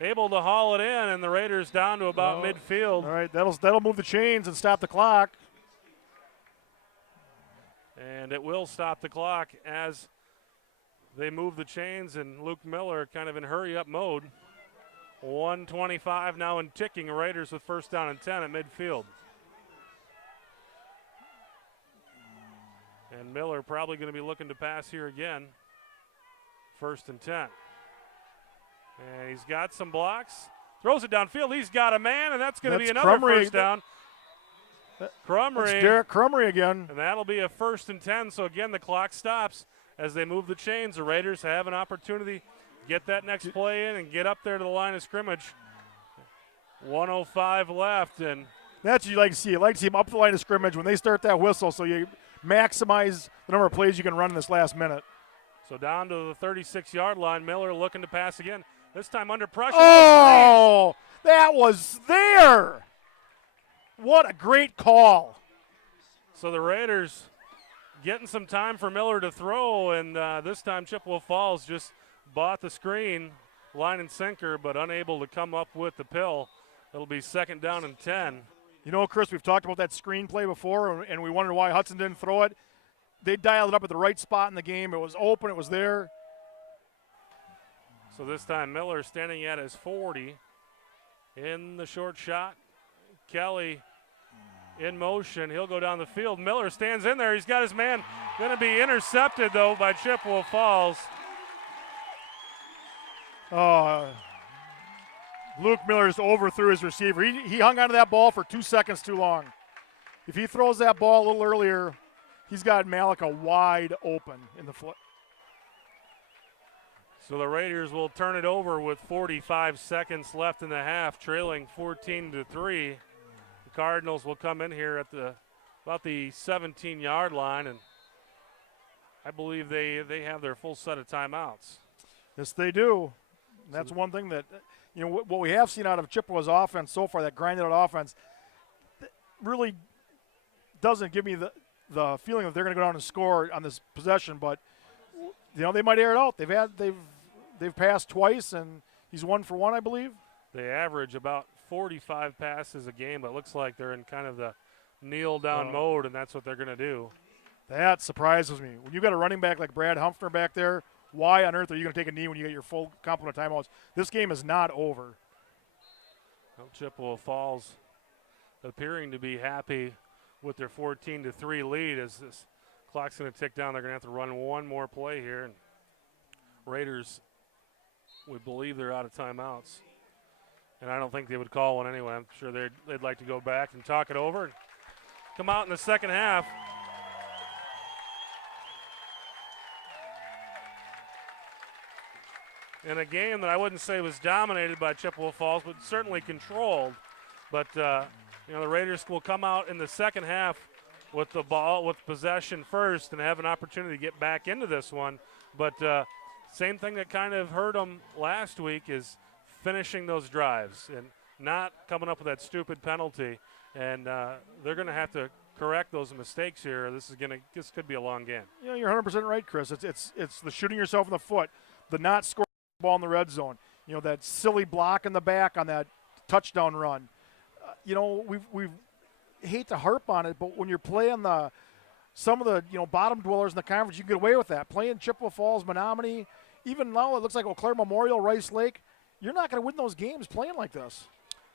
able to haul it in, and the Raiders down to about midfield. All right, that'll move the chains and stop the clock. And it will stop the clock as they move the chains, and Luke Miller kind of in hurry-up mode. 1:25 now and ticking. Raiders with first down and 10 at midfield. And Miller probably going to be looking to pass here again. 1st and 10. And he's got some blocks. Throws it downfield. He's got a man, and that's going to be another first down. Crumry. It's Derek Crumry again. And that'll be a 1st and 10. So, again, the clock stops as they move the chains. The Raiders have an opportunity to get that next play in and get up there to the line of scrimmage. 1:05 left. And that's what you like to see. You like to see them up the line of scrimmage when they start that whistle, so you maximize the number of plays you can run in this last minute. So down to the 36-yard line. Miller looking to pass again. This time under pressure. Oh, that was there. What a great call. So the Raiders getting some time for Miller to throw, and this time Chippewa Falls just bought the screen, line and sinker, but unable to come up with the pill. It'll be 2nd down and 10. You know, Chris, we've talked about that screen play before, and we wondered why Hudson didn't throw it. They dialed it up at the right spot in the game. It was open. It was there. So this time Miller standing at his 40 in the short shot. Kelly in motion. He'll go down the field. Miller stands in there. He's got his man. Going to be intercepted, though, by Chippewa Falls. Luke Miller just overthrew his receiver. He hung onto that ball for 2 seconds too long. If he throws that ball a little earlier, he's got Malika wide open in the foot. So the Raiders will turn it over with 45 seconds left in the half, trailing 14-3. The Cardinals will come in here at about the 17-yard line, and I believe they have their full set of timeouts. Yes, they do. And that's one thing that, you know, what we have seen out of Chippewa's offense so far, that grinded out offense, really doesn't give me the feeling that they're going to go down and score on this possession. But, you know, they might air it out. They've passed twice, and he's 1 for 1, I believe. They average about 45 passes a game, but it looks like they're in kind of the kneel-down mode, and that's what they're going to do. That surprises me. When you got a running back like Brad Humphrey back there, why on earth are you going to take a knee when you get your full complement of timeouts? This game is not over. Well, Chippewa Falls appearing to be happy with their 14-3 lead as this clock's going to tick down. They're going to have to run one more play here. And Raiders would believe they're out of timeouts. And I don't think they would call one anyway. I'm sure they'd like to go back and talk it over and come out in the second half. In a game that I wouldn't say was dominated by Chippewa Falls, but certainly controlled. But, you know, the Raiders will come out in the second half with the ball, with possession first, and have an opportunity to get back into this one. But same thing that kind of hurt them last week is finishing those drives and not coming up with that stupid penalty. And they're going to have to correct those mistakes here. This could be a long game. Yeah, you're 100% right, Chris. It's the shooting yourself in the foot, the not scoring ball in the red zone. You know, that silly block in the back on that touchdown run. You know, we hate to harp on it, but when you're playing some of the bottom dwellers in the conference, you can get away with that. Playing Chippewa Falls, Menominee, even now it looks like Eau Claire Memorial, Rice Lake. You're not going to win those games playing like this.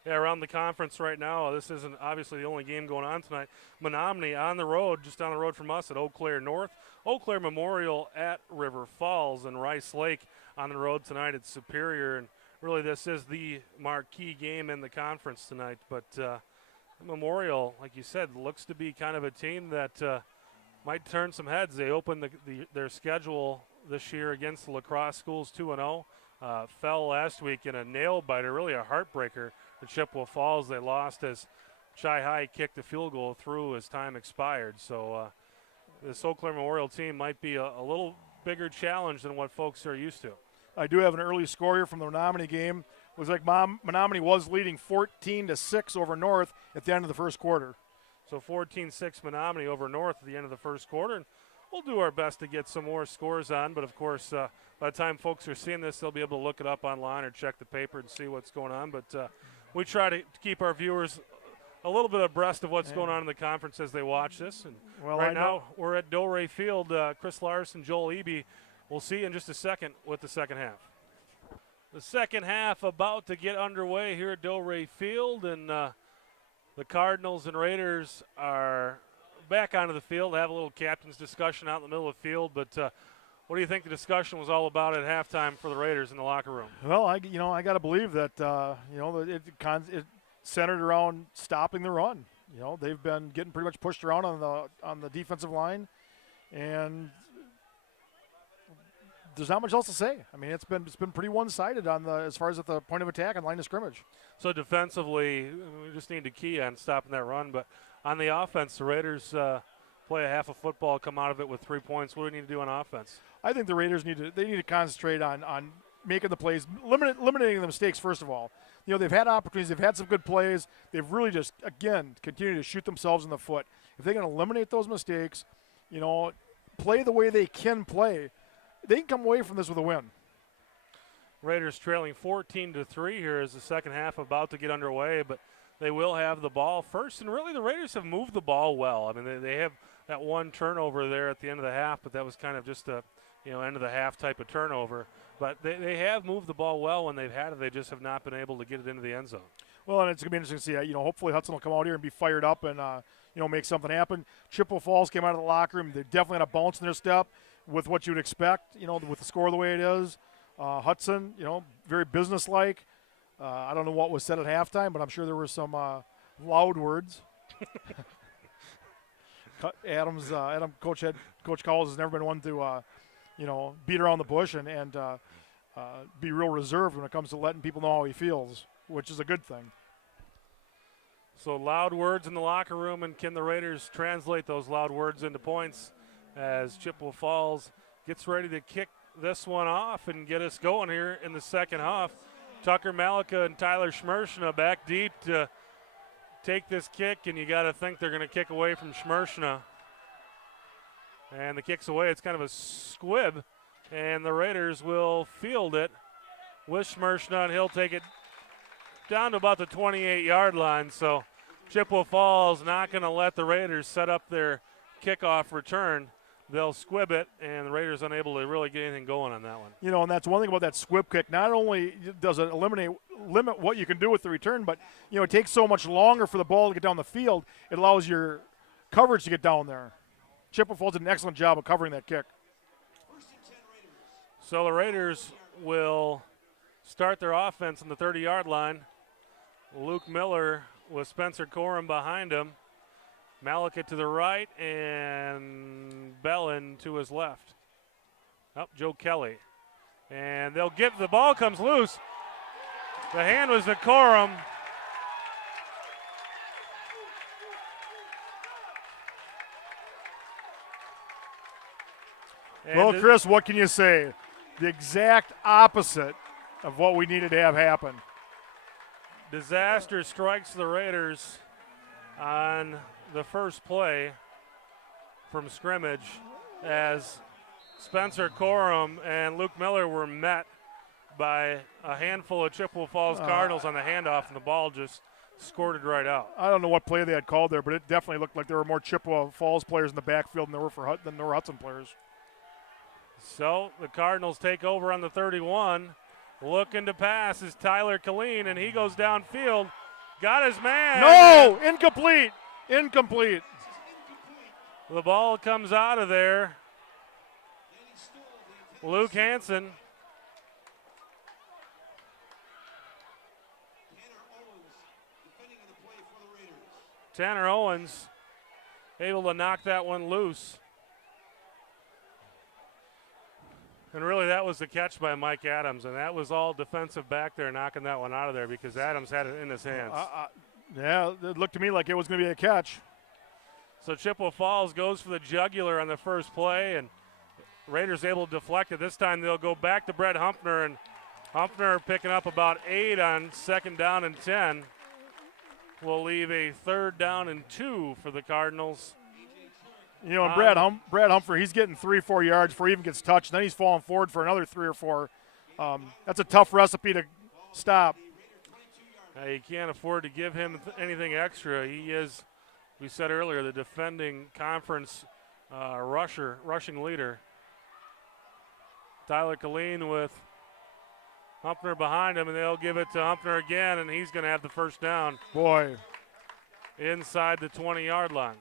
Yeah, around the conference right now, this isn't obviously the only game going on tonight. Menominee on the road, just down the road from us at Eau Claire North. Eau Claire Memorial at River Falls, and Rice Lake on the road tonight at Superior. And really this is the marquee game in the conference tonight. But Memorial, like you said, looks to be kind of a team that might turn some heads. They opened their schedule this year against the lacrosse schools 2-0. Fell last week in a nail-biter, really a heartbreaker. The Chippewa Falls, they lost as Chi High kicked the field goal through as time expired. So this Eau Claire Memorial team might be a little bigger challenge than what folks are used to. I do have an early score here from the Menominee game. It was like Menominee was leading 14-6 over North at the end of the first quarter. So 14-6 Menominee over North at the end of the first quarter. And we'll do our best to get some more scores on, but of course, by the time folks are seeing this, they'll be able to look it up online or check the paper and see what's going on. But we try to keep our viewers a little bit abreast of what's going on in the conference as they watch this. And right now, we're at Delray Field. Chris Larson, Joel Eby. We'll see you in just a second with the second half. The second half about to get underway here at Delray Field, and the Cardinals and Raiders are back onto the field. Have a little captain's discussion out in the middle of the field. But what do you think the discussion was all about at halftime for the Raiders in the locker room? Well, I got to believe that it centered around stopping the run. You know, they've been getting pretty much pushed around on the defensive line, and there's not much else to say. I mean, it's been pretty one-sided as far as at the point of attack and line of scrimmage. So defensively, we just need to key on stopping that run. But on the offense, the Raiders play a half of football, come out of it with 3 points. What do we need to do on offense? I think the Raiders need to concentrate on making the plays, eliminating the mistakes first of all. You know, they've had opportunities, they've had some good plays. They've really just, again, continued to shoot themselves in the foot. If they can eliminate those mistakes play the way they can play, they can come away from this with a win. Raiders trailing 14-3 here as the second half about to get underway, but they will have the ball first. And really, the Raiders have moved the ball well. I mean, they have that one turnover there at the end of the half, but that was kind of just a end of the half type of turnover. But they have moved the ball well when they've had it. They just have not been able to get it into the end zone. Well, and it's going to be interesting to see. Hopefully Hudson will come out here and be fired up and make something happen. Chippewa Falls came out of the locker room. They definitely had a bounce in their step with what you would expect. With the score the way it is. Hudson, very businesslike. I don't know what was said at halftime, but I'm sure there were some loud words. Coach Cowles has never been one to, beat around the bush and be real reserved when it comes to letting people know how he feels, which is a good thing. So loud words in the locker room, and can the Raiders translate those loud words into points as Chippewa Falls gets ready to kick this one off and get us going here in the second half. Tucker Malika and Tyler Schmershna back deep to take this kick, and you got to think they're going to kick away from Schmershna. And the kick's away. It's kind of a squib, and the Raiders will field it with Schmershna, and he'll take it down to about the 28-yard line. So Chippewa Falls not going to let the Raiders set up their kickoff return. They'll squib it, and the Raiders unable to really get anything going on that one. And that's one thing about that squib kick. Not only does it limit what you can do with the return, but, it takes so much longer for the ball to get down the field. It allows your coverage to get down there. Chippewa Falls did an excellent job of covering that kick. So the Raiders will start their offense on the 30-yard line. Luke Miller with Spencer Corum behind him. Malika to the right and Bellin to his left. Joe Kelly. And they'll get the ball comes loose. The hand was to Corum. Well, Chris, what can you say? The exact opposite of what we needed to have happen. Disaster strikes the Raiders on the first play from scrimmage as Spencer Corum and Luke Miller were met by a handful of Chippewa Falls Cardinals on the handoff, and the ball just squirted right out. I don't know what play they had called there, but it definitely looked like there were more Chippewa Falls players in the backfield than there were Hudson players. So the Cardinals take over on the 31. Looking to pass is Tyler Killeen, and he goes downfield. Got his man. No, incomplete. Incomplete. The ball comes out of there. Luke Hansen. Tanner Owens able to knock that one loose. And really that was the catch by Mike Adams, and that was all defensive back there knocking that one out of there because Adams had it in his hands. Yeah, it looked to me like it was going to be a catch. So Chippewa Falls goes for the jugular on the first play, and Raiders able to deflect it. This time they'll go back to Brett Humpner, and Humpner picking up about 8 on 2nd down and 10. Will leave a 3rd down and 2 for the Cardinals. And Brad Humphrey, he's getting 3-4 yards before he even gets touched. Then he's falling forward for another 3 or 4. That's a tough recipe to stop. You can't afford to give him anything extra. He is, we said earlier, the defending conference rushing leader. Tyler Killeen with Humpner behind him, and they'll give it to Humpner again, and he's going to have the first down. Boy. Inside the 20-yard line.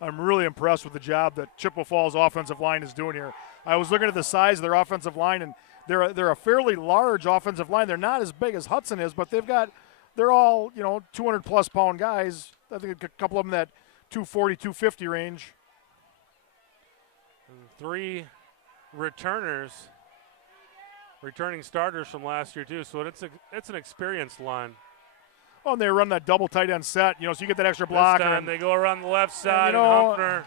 I'm really impressed with the job that Chippewa Falls offensive line is doing here. I was looking at the size of their offensive line, and they're a fairly large offensive line. They're not as big as Hudson is, but they're all 200-plus pound guys. I think a couple of them that 240, 250 range. 3 returning starters from last year too. So it's an experienced line. Oh, and they run that double tight end set, so you get that extra block. This time they go around the left side, and Humpner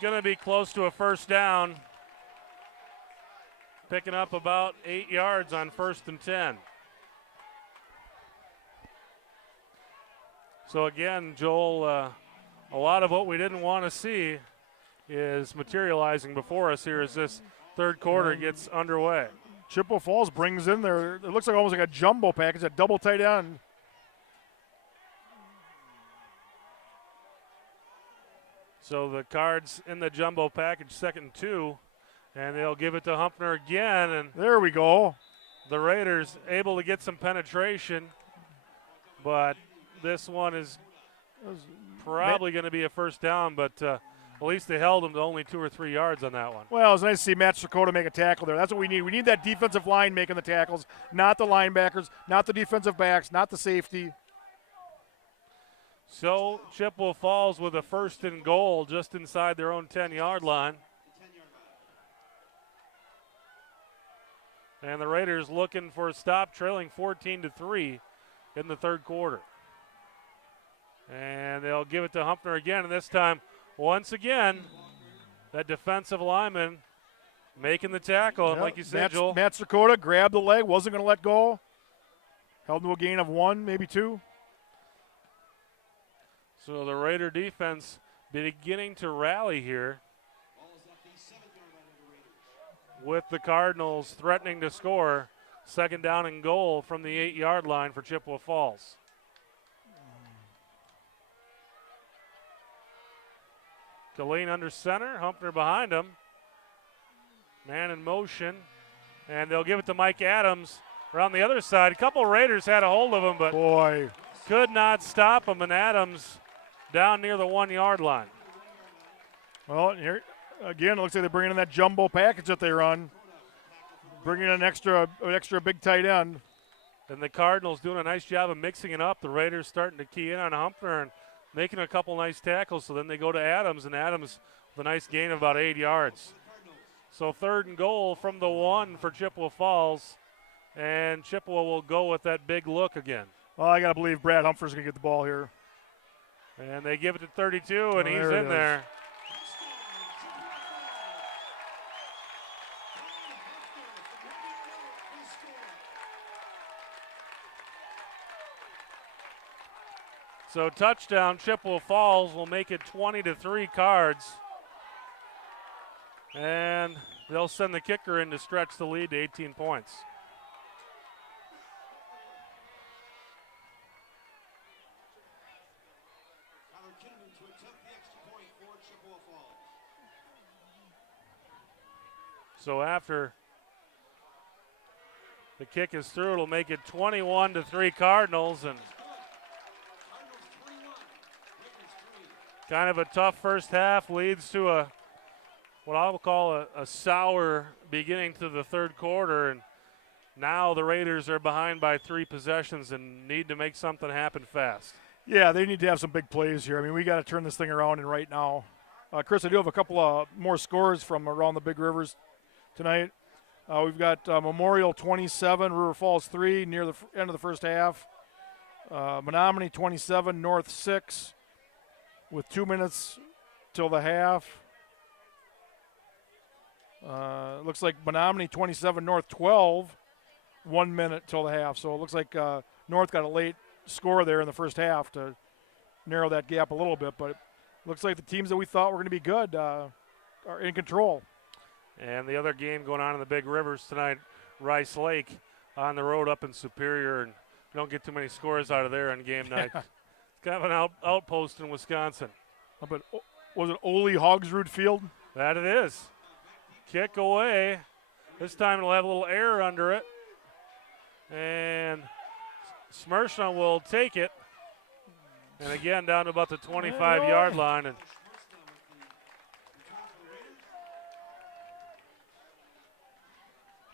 going to be close to a first down. Picking up about 8 yards on 1st and 10. So again, Joel, a lot of what we didn't want to see is materializing before us here as this third quarter gets underway. Chippewa Falls brings in there, it looks like almost like a jumbo package, a double tight end. So the Cards in the jumbo package, 2nd and 2, and they'll give it to Humpner again, and there we go. the Raiders able to get some penetration, but this one is probably going to be a first down, but at least they held them to only 2 or 3 yards on that one. Well, it's nice to see Matt Strakota make a tackle there. That's what we need. We need that defensive line making the tackles, not the linebackers, not the defensive backs, not the safety. So Chippewa Falls with a 1st and goal just inside their own 10-yard line. And the Raiders looking for a stop, trailing 14-3 in the third quarter. And they'll give it to Humpner again, and this time, once again, that defensive lineman making the tackle. And like you said, Joel. Matt Strakota grabbed the leg, wasn't going to let go. Held to a gain of 1, maybe 2. So the Raider defense beginning to rally here, with the Cardinals threatening to score. 2nd down and goal from the 8-yard line for Chippewa Falls. Killeen under center, Humpner behind him. Man in motion, and they'll give it to Mike Adams around the other side. A couple Raiders had a hold of him, but could not stop him, and Adams down near the 1-yard line. Well, here again, it looks like they're bringing in that jumbo package that they run. Bringing in an extra big tight end. And the Cardinals doing a nice job of mixing it up. The Raiders starting to key in on Humpner and making a couple nice tackles. So then they go to Adams, and Adams with a nice gain of about 8 yards. So 3rd and goal from the 1 for Chippewa Falls. And Chippewa will go with that big look again. Well, I got to believe Brad Humphrey's going to get the ball here. And they give it to 32, and he's in there. So touchdown, Chippewa Falls will make it 20-3 Cards. And they'll send the kicker in to stretch the lead to 18 points. So after the kick is through, it'll make it 21-3 Cardinals, and kind of a tough first half leads to what I will call a sour beginning to the third quarter, and now the Raiders are behind by 3 possessions and need to make something happen fast. Yeah, they need to have some big plays here. I mean, we got to turn this thing around and right now. Chris, I do have a couple of more scores from around the Big Rivers tonight. We've got Memorial 27, River Falls 3 near the end of the first half. Menominee 27, North 6 with 2 minutes till the half. Looks like Menominee 27, North 12, 1 minute till the half. So it looks like North got a late score there in the first half to narrow that gap a little bit. But it looks like the teams that we thought were going to be good are in control. And the other game going on in the Big Rivers tonight, Rice Lake on the road up in Superior, and you don't get too many scores out of there on game night. It's kind of an outpost in Wisconsin. But was it Ole Hogsrud Field? That it is. Kick away. This time it'll have a little air under it. And Smershna will take it. And again, down to about the 25-yard line. And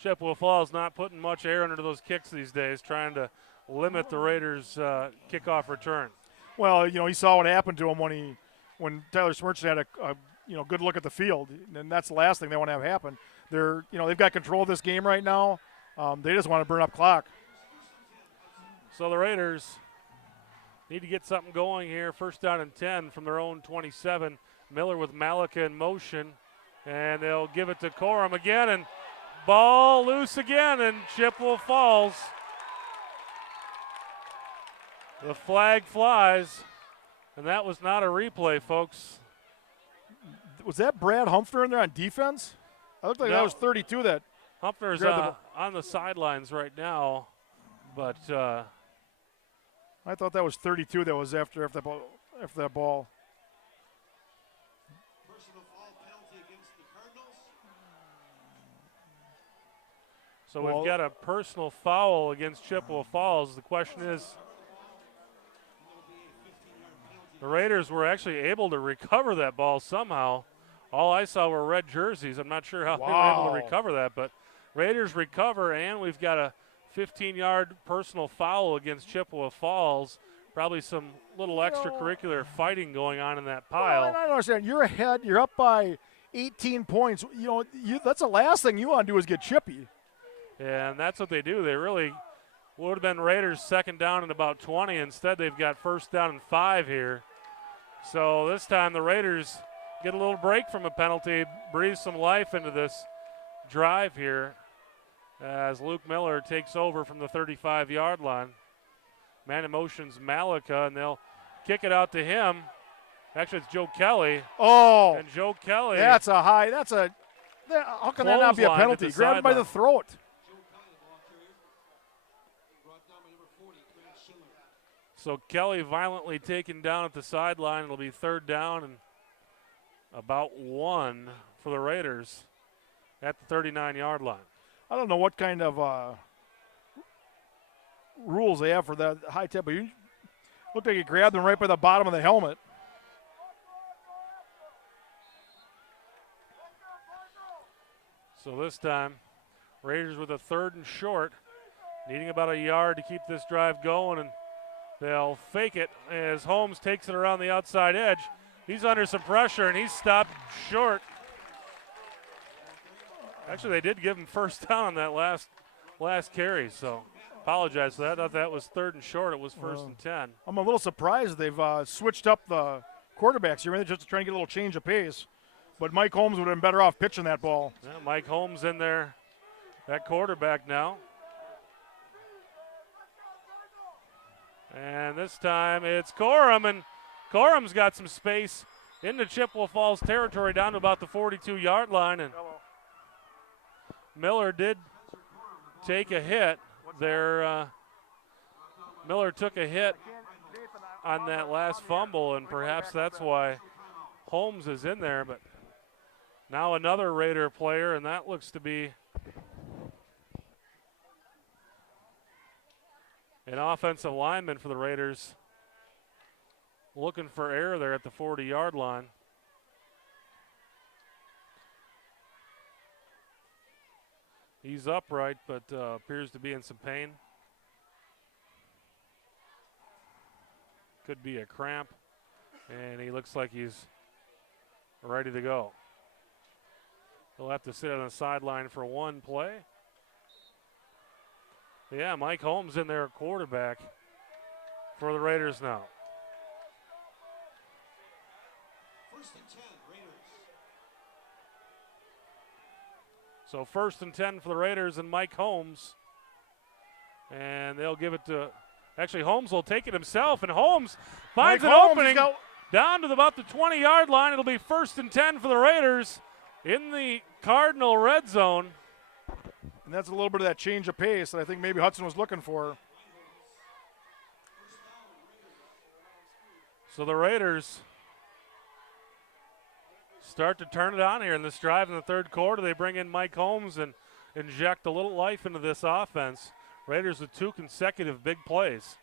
Chippewa Falls not putting much air under those kicks these days, trying to limit the Raiders' kickoff return. Well, you know, he saw what happened to him when Tyler Smershna had a good look at the field, and that's the last thing they want to have happen. They've got control of this game right now. They just want to burn up clock. So the Raiders need to get something going here. 1st down and 10 from their own 27. Miller with Malika in motion, and they'll give it to Corum again, and ball loose again, and Chippewa Falls. The flag flies, And that was not a replay, folks. Was that Brad Humphrey in there on defense? I looked like No. that was 32 that. Humphrey's on the sidelines right now, but I thought that was 32 that was after that ball. Personal foul penalty against the Cardinals. so we've got a personal foul against Chippewa Falls. The question is, the Raiders were actually able to recover that ball somehow. All I saw were red jerseys. I'm not sure how they were able to recover that, but Raiders recover, and we've got a 15-yard personal foul against Chippewa Falls. Probably some little extracurricular fighting going on in that pile. Well, I don't understand. You're ahead. You're up by 18 points. That's the last thing you want to do is get chippy. And that's what they do. They really would have been Raiders second down and about 20. Instead, they've got first down and 5 here. So this time the Raiders get a little break from a penalty, breathe some life into this drive here as Luke Miller takes over from the 35-yard line. Man in motion's Malika, and they'll kick it out to him. Actually, it's Joe Kelly. Oh, and Joe Kelly. That's a high. How can that not be a penalty? Grab him by the throat. So Kelly violently taken down at the sideline. It'll be third down and about 1 for the Raiders at the 39-yard line. I don't know what kind of rules they have for that high tip, but you looked like you grabbed him right by the bottom of the helmet. So this time, Raiders with a 3rd and short, needing about a yard to keep this drive going, and they'll fake it as Holmes takes it around the outside edge. He's under some pressure, and he's stopped short. Actually, they did give him first down on that last carry, so apologize for that. I thought that was 3rd and short. It was 1st and 10. I'm a little surprised they've switched up the quarterbacks here, really just trying to get a little change of pace. But Mike Holmes would have been better off pitching that ball. Yeah, Mike Holmes in there, that quarterback now. And this time it's Corum, and Corum's got some space into Chippewa Falls territory down to about the 42-yard line, and Miller did take a hit there. Miller took a hit on that last fumble, and perhaps that's why Holmes is in there. But now another Raider player, and that looks to be an offensive lineman for the Raiders, looking for error there at the 40-yard line. He's upright, but appears to be in some pain. Could be a cramp, and he looks like he's ready to go. He'll have to sit on the sideline for one play. Yeah, Mike Holmes in there at quarterback for the Raiders now. 1st and 10, Raiders. So 1st and 10 for the Raiders and Mike Holmes. And they'll give it to, actually Holmes will take it himself, and Holmes finds an opening down to about the 20-yard line. It'll be 1st and 10 for the Raiders in the Cardinal red zone. And that's a little bit of that change of pace that I think maybe Hudson was looking for. So the Raiders start to turn it on here in this drive in the 3rd quarter. They bring in Mike Holmes and inject a little life into this offense. Raiders with 2 consecutive big plays.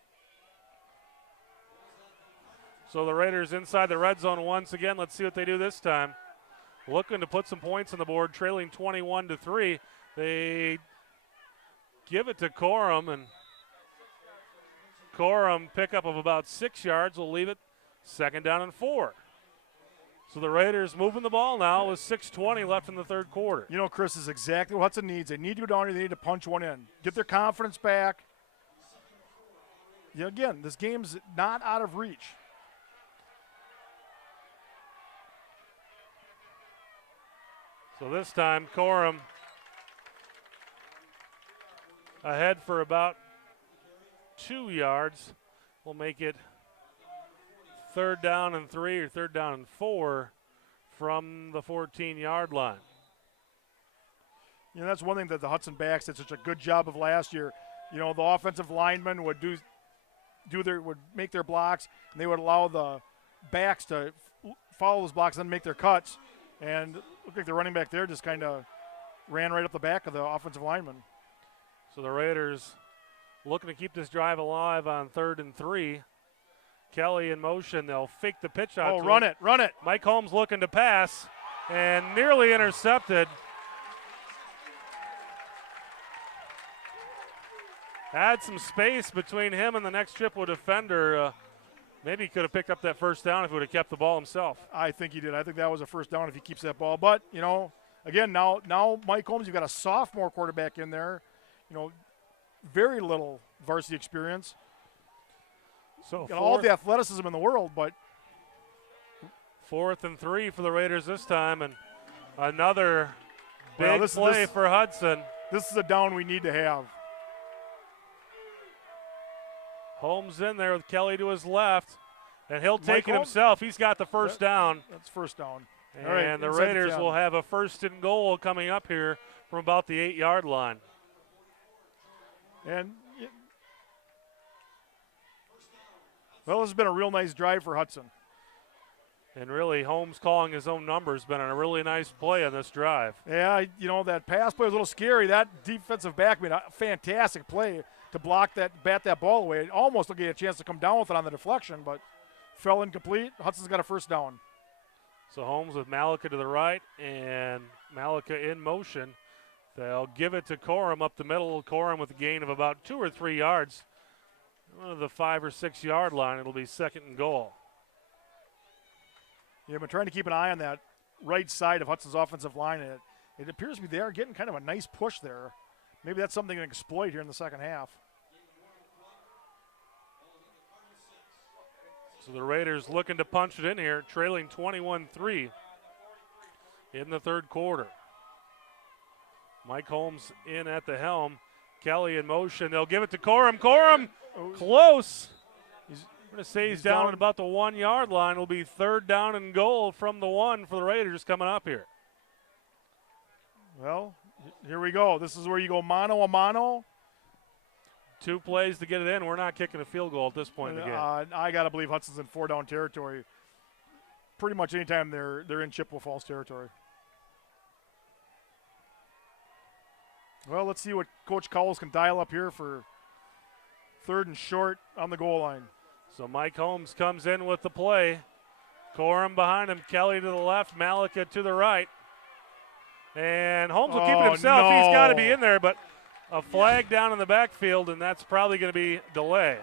So the Raiders inside the red zone once again. Let's see what they do this time. Looking to put some points on the board, trailing 21-3. They give it to Corum, and Corum pickup of about 6 yards will leave it 2nd down and 4. So the Raiders moving the ball now with 6:20 left in the 3rd quarter. You know, Chris, is exactly what Hudson needs. They need to go down here. They need to punch one in. Get their confidence back. Yeah, again, this game's not out of reach. So this time, Corum ahead for about 2 yards. We'll make it third down and 3 or third down and 4 from the 14-yard line. You know, that's one thing that the Hudson backs did such a good job of last year. You know, the offensive linemen would would make their blocks, and they would allow the backs to follow those blocks and then make their cuts. And it looked like the running back there just kind of ran right up the back of the offensive lineman. So the Raiders looking to keep this drive alive on 3rd and 3. Kelly in motion. They'll fake the pitch out. Oh, to run him. it, run it. Mike Holmes looking to pass and nearly intercepted. Had some space between him and the next Chippewa defender. Maybe he could have picked up that first down if he would have kept the ball himself. I think he did. I think that was a first down if he keeps that ball. But, you know, again, now Mike Holmes, you've got a sophomore quarterback in there. You know, very little varsity experience. So Got all the athleticism in the world, but 4th and 3 for the Raiders this time, and another big this play for Hudson. This is a down we need to have. Holmes in there with Kelly to his left, and he'll take it Holmes? himself. He's got the first down. That's first down. And All right, the inside the Raiders 10. will have a 1st and goal coming up here from about the 8-yard line. And, well, this has been a real nice drive for Hudson. And really, Holmes calling his own number has been a really nice play on this drive. Yeah, you know, that pass play was a little scary. That defensive back made a fantastic play to block that, bat that ball away. Almost looking at a chance to come down with it on the deflection, but fell incomplete. Hudson's got a first down. So Holmes with Malika to the right and Malika in motion. They'll give it to Corum up the middle. Corum with a gain of about 2 or 3 yards. One of the 5 or 6 yard line. It'll be 2nd and goal. Yeah, but trying to keep an eye on that right side of Hudson's offensive line. It appears to be they are getting kind of a nice push there. Maybe that's something to exploit here in the second half. So the Raiders looking to punch it in here, trailing 21-3 in the 3rd quarter. Mike Holmes in at the helm. Kelly in motion. They'll give it to Corum. Corum close. I'm going to say he's down at about the 1 yard line. It'll be 3rd down and goal from the 1 for the Raiders coming up here. Well, here we go. This is where you go mano a mano. 2 plays to get it in. We're not kicking a field goal at this point in the game. I got to believe Hudson's in 4-down territory. Pretty much anytime they're in Chippewa Falls territory. Well, let's see what Coach Cowles can dial up here for 3rd and short on the goal line. So Mike Holmes comes in with the play. Corum behind him, Kelly to the left, Malika to the right. And Holmes will keep it himself. No. He's got to be in there, but a flag down in the backfield, and that's probably going to be delay.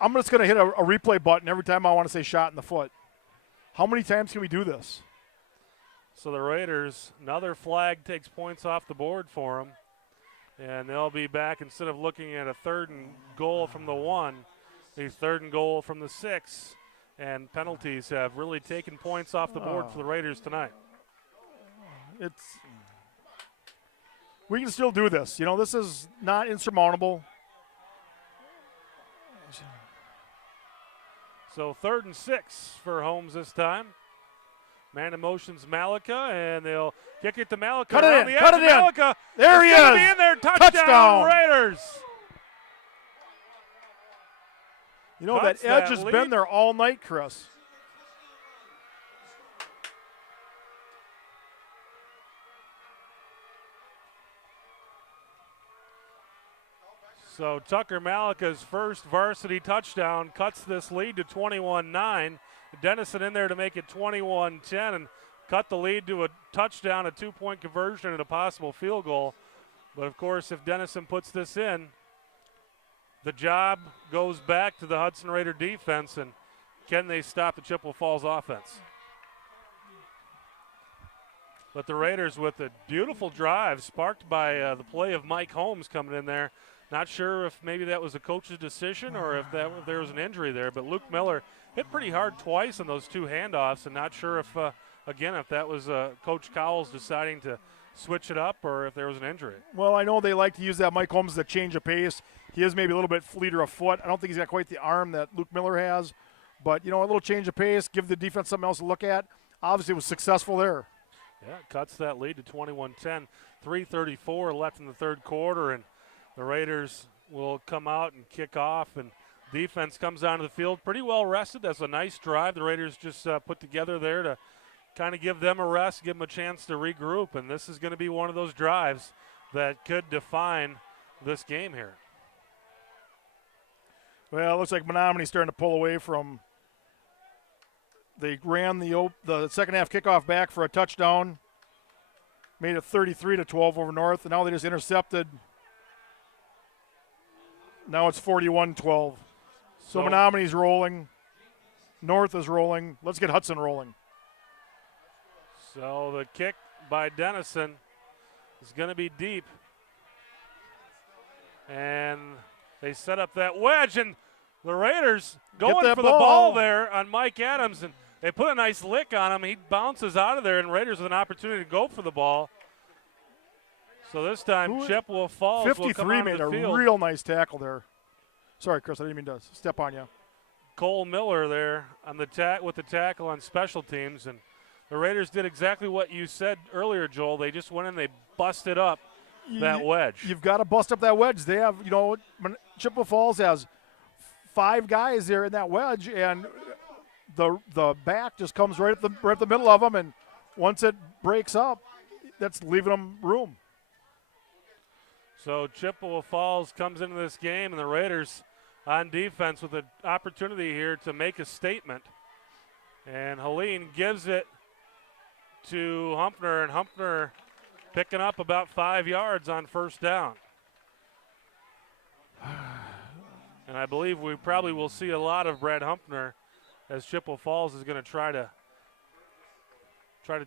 I'm just going to hit a replay button every time I want to say shot in the foot. How many times can we do this? So the Raiders, another flag takes points off the board for them. And they'll be back, instead of looking at a 3rd and goal from the 1, a 3rd and goal from the 6. And penalties have really taken points off the board for the Raiders tonight. We can still do this. You know, this is not insurmountable. So 3rd and 6 for Holmes this time. Man in motion's Malika, and they'll kick it to Malika. Cut it in, cut it in. Malika. There he is. Be in there. Touchdown, Raiders. You know, Cuts that edge that has lead. been there all night, Chris. So Tucker Malika's first varsity touchdown cuts this lead to 21-9. Dennison in there to make it 21-10 and cut the lead to a touchdown, a 2-point conversion, and a possible field goal. But, of course, if Dennison puts this in, the job goes back to the Hudson Raider defense, and can they stop the Chippewa Falls offense? But the Raiders with a beautiful drive sparked by the play of Mike Holmes coming in there. Not sure if maybe that was a coach's decision or if there was an injury there, but Luke Miller hit pretty hard twice on those 2 handoffs, and not sure if, again, if that was Coach Cowles deciding to switch it up or if there was an injury. Well, I know they like to use that Mike Holmes as a change of pace. He is maybe a little bit fleeter of foot. I don't think he's got quite the arm that Luke Miller has. But, a little change of pace, give the defense something else to look at. Obviously, it was successful there. Yeah, cuts that lead to 21-10. 3:34 left in the third quarter, and the Raiders will come out and kick off, and defense comes onto the field pretty well rested. That's a nice drive the Raiders just put together there to kind of give them a rest, give them a chance to regroup, and this is going to be one of those drives that could define this game here. Well, it looks like Menominey's starting to pull away from. They ran the second half kickoff back for a touchdown, made it 33-12 over North, and now they just intercepted. Now it's 41-12. So Menominey's rolling. North is rolling. Let's get Hudson rolling. So the kick by Dennison is going to be deep. And they set up that wedge, and the Raiders going for the ball there on Mike Adams, and they put a nice lick on him. He bounces out of there, and Raiders with an opportunity to go for the ball. So this time, Chippewa Falls 53 made a real nice tackle there. Sorry, Chris, I didn't mean to step on you. Cole Miller there on the with the tackle on special teams, and the Raiders did exactly what you said earlier, Joel. They just went in, they busted up that wedge. You've got to bust up that wedge. They have, Chippewa Falls has 5 guys there in that wedge, and the back just comes right at the middle of them, and once it breaks up, that's leaving them room. So Chippewa Falls comes into this game, and the Raiders on defense with an opportunity here to make a statement. And Helene gives it to Humpner, and Humpner picking up about 5 yards on first down. And I believe we probably will see a lot of Brad Humpner as Chippewa Falls is going to try to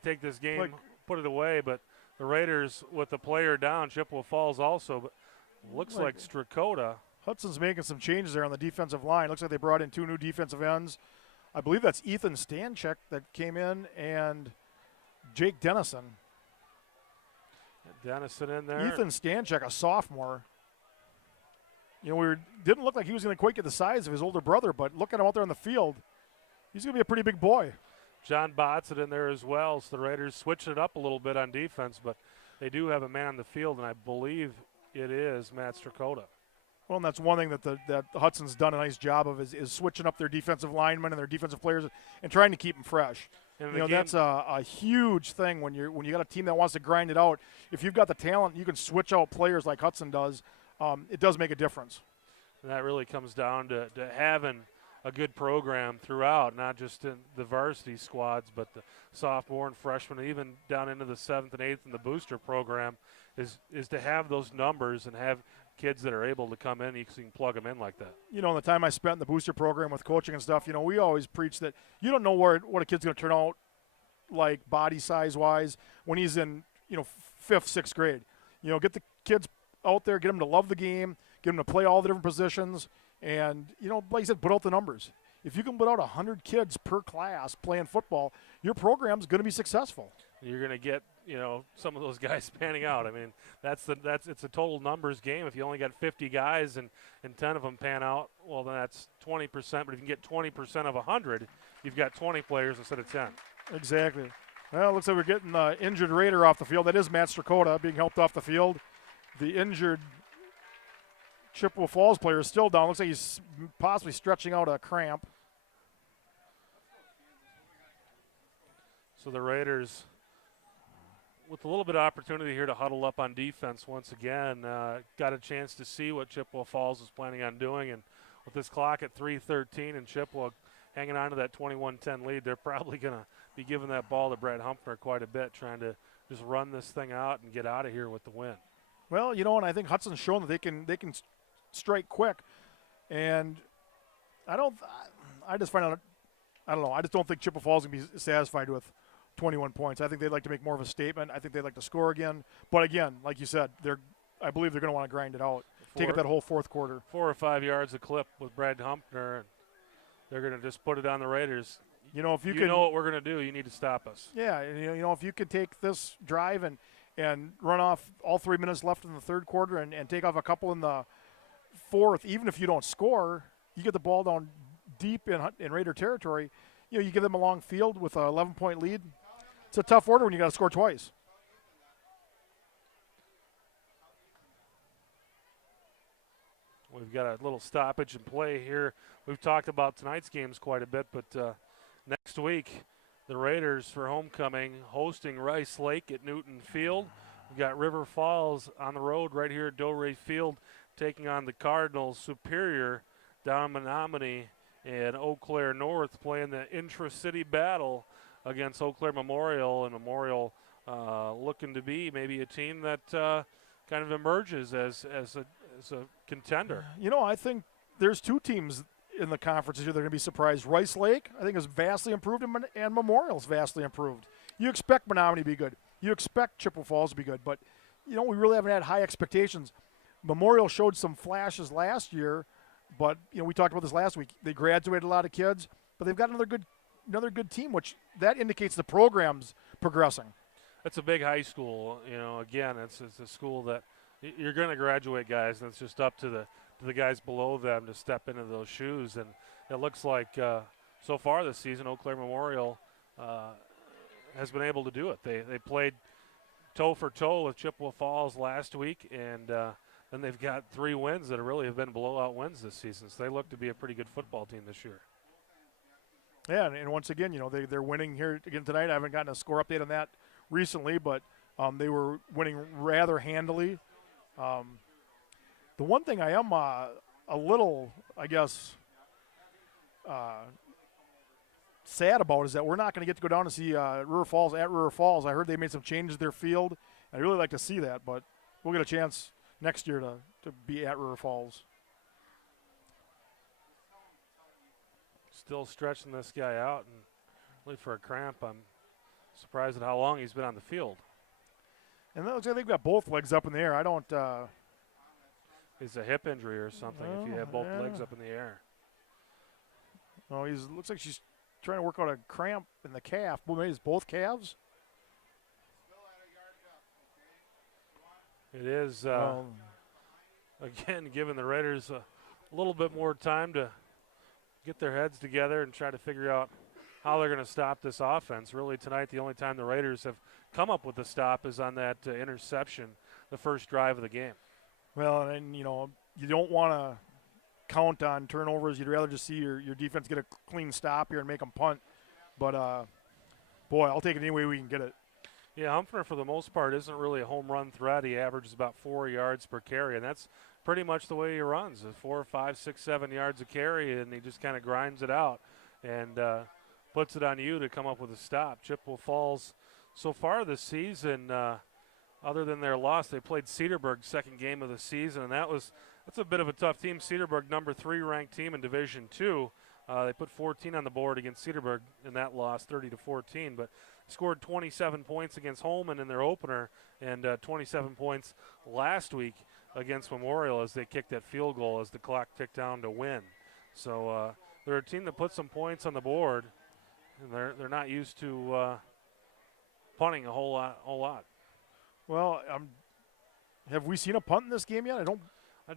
take this game, put it away, but the Raiders with the player down, Chippewa Falls also, but looks like Strakota. Hudson's making some changes there on the defensive line. Looks like they brought in 2 new defensive ends. I believe that's Ethan Stanchek that came in and Jake Dennison. Dennison in there. Ethan Stanchek, a sophomore. Didn't look like he was going to quite get the size of his older brother, but look at him out there on the field. He's going to be a pretty big boy. John Botson in there as well. So the Raiders switched it up a little bit on defense, but they do have a man on the field, and I believe it is Matt Strakota. Well, and that's one thing that Hudson's done a nice job of is switching up their defensive linemen and their defensive players and trying to keep them fresh. And that's a huge thing when you got a team that wants to grind it out. If you've got the talent, you can switch out players like Hudson does. It does make a difference. And that really comes down to having a good program throughout, not just in the varsity squads, but the sophomore and freshman, even down into the 7th and 8th in the booster program, is to have those numbers and have kids that are able to come in, you can plug them in like that. In the time I spent in the booster program with coaching and stuff, we always preach that you don't know what a kid's going to turn out like body size wise when he's in 5th, 6th grade. Get the kids out there, get them to love the game, get them to play all the different positions, and like I said, put out the numbers. If you can put out 100 kids per class playing football, your program's going to be successful. You're going to get some of those guys panning out. I mean, it's a total numbers game. If you only got 50 guys and 10 of them pan out, well, then that's 20%. But if you can get 20% of 100, you've got 20 players instead of 10. Exactly. Well, it looks like we're getting the injured Raider off the field. That is Matt Strakota being helped off the field. The injured Chippewa Falls player is still down. Looks like he's possibly stretching out a cramp. So the Raiders, with a little bit of opportunity here to huddle up on defense once again, got a chance to see what Chippewa Falls is planning on doing. And with this clock at 3:13 and Chippewa hanging on to that 21-10 lead, they're probably going to be giving that ball to Brad Humpner quite a bit, trying to just run this thing out and get out of here with the win. Well, and I think Hudson's shown that they can strike quick, and I just find out, I don't know. I just don't think Chippewa Falls is going to be satisfied with 21 points. I think they'd like to make more of a statement. I think they'd like to score again. But again, like you said, I believe they're going to want to grind it out, take it that whole fourth quarter. 4 or 5 yards a clip with Brad Humpner, and they're going to just put it on the Raiders. If you know what we're going to do, you need to stop us. Yeah, if you could take this drive and run off all 3 minutes left in the third quarter and take off a couple in the fourth, even if you don't score, you get the ball down deep in Raider territory. You give them a long field with an 11-point lead. It's a tough order when you got to score twice. We've got a little stoppage in play here. We've talked about tonight's games quite a bit, but next week, the Raiders for homecoming hosting Rice Lake at Newton Field. We've got River Falls on the road right here at Delray Field taking on the Cardinals. Superior down in Menominee, and Eau Claire North playing the intra-city battle against Eau Claire Memorial, and Memorial looking to be maybe a team that kind of emerges as a contender. I think there's two teams in the conference this year that are going to be surprised. Rice Lake, I think, is vastly improved, and Memorial's vastly improved. You expect Menominee to be good. You expect Chippewa Falls to be good, but, we really haven't had high expectations. Memorial showed some flashes last year, but, we talked about this last week. They graduated a lot of kids, but they've got another good team, which that indicates the program's progressing. It's a big high school. Again, it's a school that you're going to graduate guys, and it's just up to the guys below them to step into those shoes. And it looks like so far this season, Eau Claire Memorial has been able to do it. They played toe for toe with Chippewa Falls last week, and then they've got 3 wins that really have been blowout wins this season. So they look to be a pretty good football team this year. Yeah, and once again, they're winning here again tonight. I haven't gotten a score update on that recently, but they were winning rather handily. The one thing I am a little, I guess, sad about is that we're not going to get to go down and see River Falls at River Falls. I heard they made some changes to their field. I'd really like to see that, but we'll get a chance next year to be at River Falls. Still stretching this guy out, and really for a cramp. I'm surprised at how long he's been on the field. And that looks like they've got both legs up in the air. I don't. It's a hip injury or something if you have both legs up in the air. No, looks like she's trying to work out a cramp in the calf. Well, maybe it's both calves. It is, again, giving the Raiders a little bit more time to get their heads together and try to figure out how they're going to stop this offense. Really, tonight, the only time the Raiders have come up with a stop is on that interception, the first drive of the game. Well, and you don't want to count on turnovers. You'd rather just see your defense get a clean stop here and make them punt. But, boy, I'll take it any way we can get it. Yeah, Humphrey, for the most part, isn't really a home run threat. He averages about 4 yards per carry, and that's pretty much the way he runs, 4, 5, 6, 7 yards a carry, and he just kind of grinds it out and puts it on you to come up with a stop. Chippewa Falls, so far this season, other than their loss, they played Cedarburg second game of the season, and that's a bit of a tough team. Cedarburg, number 3 ranked team in Division II. They put 14 on the board against Cedarburg in that loss, 30-14, but scored 27 points against Holman in their opener and 27 points last week against Memorial as they kicked that field goal as the clock ticked down to win. So they're a team that puts some points on the board, and they're not used to punting a whole lot. Well, have we seen a punt in this game yet? I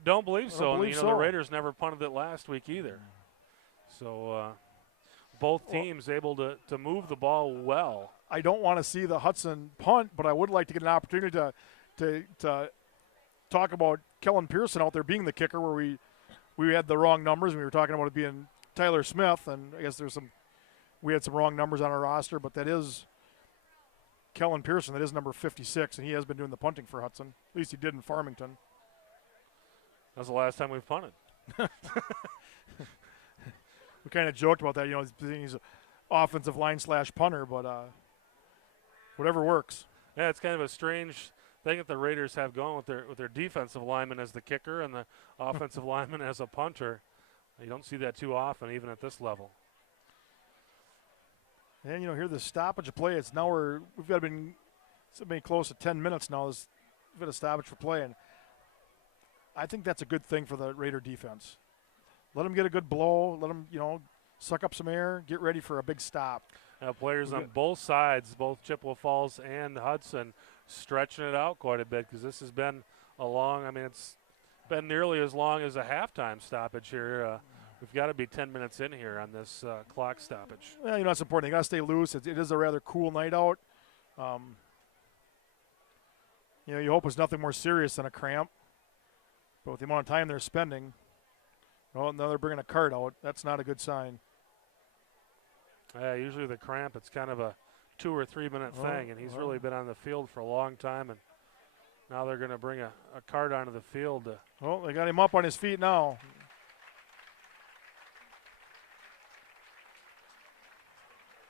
don't believe so. Believe and, the Raiders never punted it last week either. So both teams able to move the ball well. I don't want to see the Hudson punt, but I would like to get an opportunity to talk about Kellen Pearson out there being the kicker, where we had the wrong numbers. We were talking about it being Tyler Smith, and I guess we had some wrong numbers on our roster, but that is Kellen Pearson. That is number 56, and he has been doing the punting for Hudson. At least he did in Farmington. That's the last time we've punted. We kind of joked about that. He's an offensive line / punter, but whatever works. Yeah, it's kind of a strange thing that the Raiders have going with their defensive lineman as the kicker and the offensive lineman as a punter. You don't see that too often, even at this level. And here the stoppage of play. It's now we've got been close to 10 minutes now. We've got a stoppage for play, and I think that's a good thing for the Raider defense. Let them get a good blow. Let them, suck up some air. Get ready for a big stop. Players on both sides, both Chippewa Falls and Hudson, stretching it out quite a bit because this has been a long. It's been nearly as long as a halftime stoppage here. We've got to be 10 minutes in here on this clock stoppage. Well, you know, it's important. They got to stay loose. It is a rather cool night out. You know, you hope it's nothing more serious than a cramp. But with the amount of time they're spending, well, now they're bringing a cart out. That's not a good sign. Usually the cramp, it's kind of a 2 or 3 minute thing, and he's really been on the field for a long time, and now they're going to bring a cart onto the field. Well, they got him up on his feet now.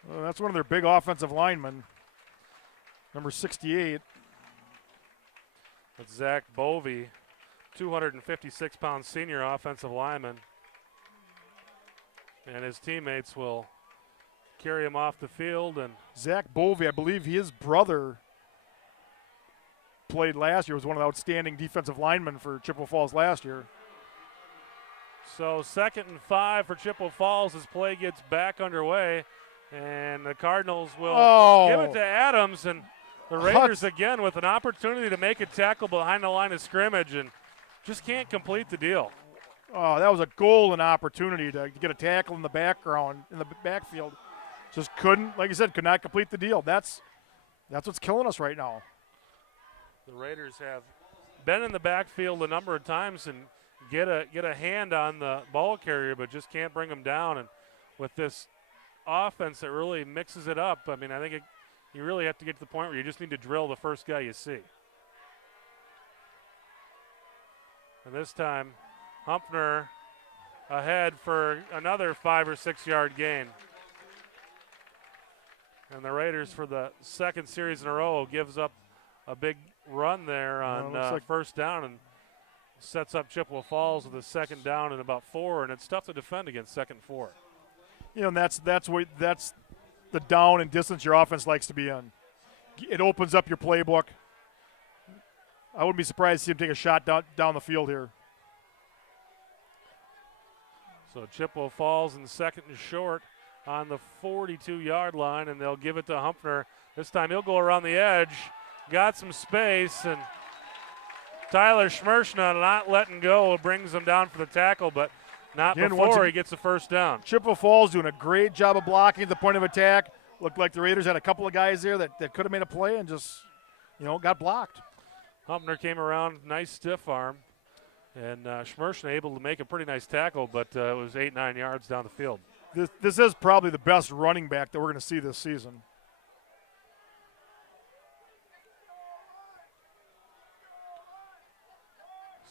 Well, that's one of their big offensive linemen, number 68. That's Zach Bovey, 256-pound senior offensive lineman. And his teammates will carry him off the field. And Zach Bovey, I believe his brother played last year, was one of the outstanding defensive linemen for Chippewa Falls last year. So 2nd and 5 for Chippewa Falls as play gets back underway. And the Cardinals will give it to Adams, and the Raiders again with an opportunity to make a tackle behind the line of scrimmage and just can't complete the deal. Oh, that was a golden opportunity to get a tackle in the background, in the backfield. Just couldn't, like you said, could not complete the deal. That's what's killing us right now. The Raiders have been in the backfield a number of times and get a hand on the ball carrier, but just can't bring him down. And with this offense that really mixes it up, I mean, I think you really have to get to the point where you just need to drill the first guy you see. And this time, Humpner ahead for another 5 or 6 yard gain. And the Raiders, for the second series in a row, gives up a big run there on first down and sets up Chippewa Falls with a second down and about 4, and it's tough to defend against 2nd and 4. You know, and that's the down and distance your offense likes to be in. It opens up your playbook. I wouldn't be surprised to see him take a shot down the field here. So Chippewa Falls in 2nd and short on the 42-yard line, and they'll give it to Humpner. This time he'll go around the edge. Got some space, and Tyler Schmershna not letting go brings him down for the tackle, but not before he gets the first down. Chippewa Falls doing a great job of blocking at the point of attack. Looked like the Raiders had a couple of guys there that could have made a play and just, got blocked. Humpner came around, nice stiff arm, and Schmershna able to make a pretty nice tackle, but it was 8-9 yards down the field. This is probably the best running back that we're going to see this season.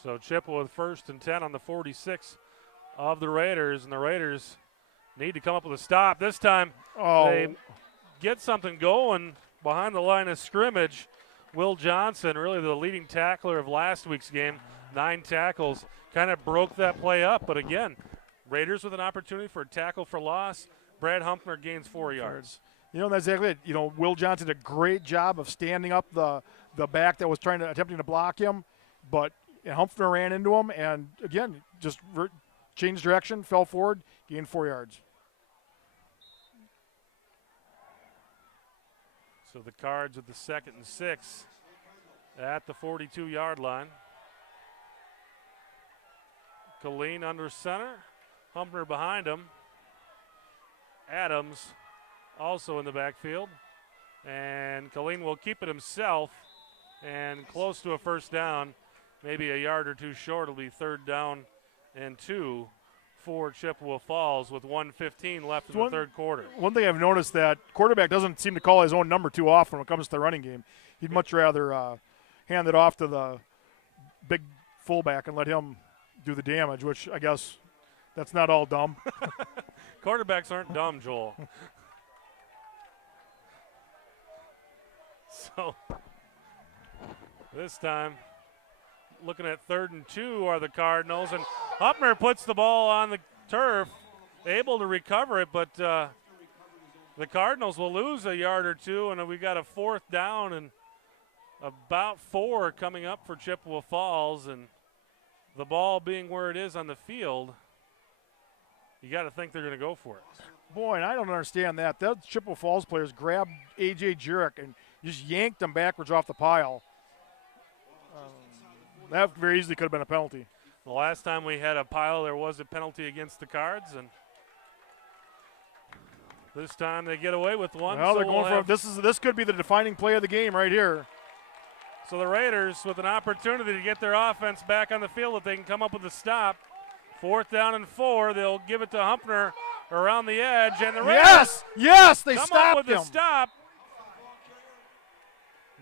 So Chippewa with 1st and 10 on the 46 of the Raiders, and the Raiders need to come up with a stop. This time they get something going behind the line of scrimmage. Will Johnson, really the leading tackler of last week's game, 9 tackles, kind of broke that play up. But again, Raiders with an opportunity for a tackle for loss. Brad Humpner gains 4 yards. That's exactly it. Will Johnson did a great job of standing up the back that was attempting to block him, but Humpner ran into him, and again, just changed direction, fell forward, gained 4 yards. So the Cards with the 2nd and 6 at the 42-yard line. Colleen under center. Humpner behind him. Adams also in the backfield. And Colleen will keep it himself and close to a first down. Maybe a yard or two short. It'll be 3rd down and 2 for Chippewa Falls with 1:15 left in the 3rd quarter. One thing I've noticed that quarterback doesn't seem to call his own number too often when it comes to the running game. He'd much rather hand it off to the big fullback and let him do the damage, which I guess that's not all dumb. Quarterbacks aren't dumb, Joel. So this time, looking at 3rd and 2 are the Cardinals, and Humpner puts the ball on the turf, able to recover it, but the Cardinals will lose a yard or two, and we got a 4th down and about 4 coming up for Chippewa Falls, and the ball being where it is on the field, you got to think they're going to go for it. Boy, and I don't understand that. Those Chippewa Falls players grabbed A.J. Jurek and just yanked him backwards off the pile. That very easily could have been a penalty. The last time we had a pile, there was a penalty against the Cards, and this time they get away with one. Well, so they're going for this could be the defining play of the game right here. So the Raiders with an opportunity to get their offense back on the field if they can come up with a stop. 4th down and 4. They'll give it to Humpner around the edge, and the Raiders yes, they come stopped up with him. a stop.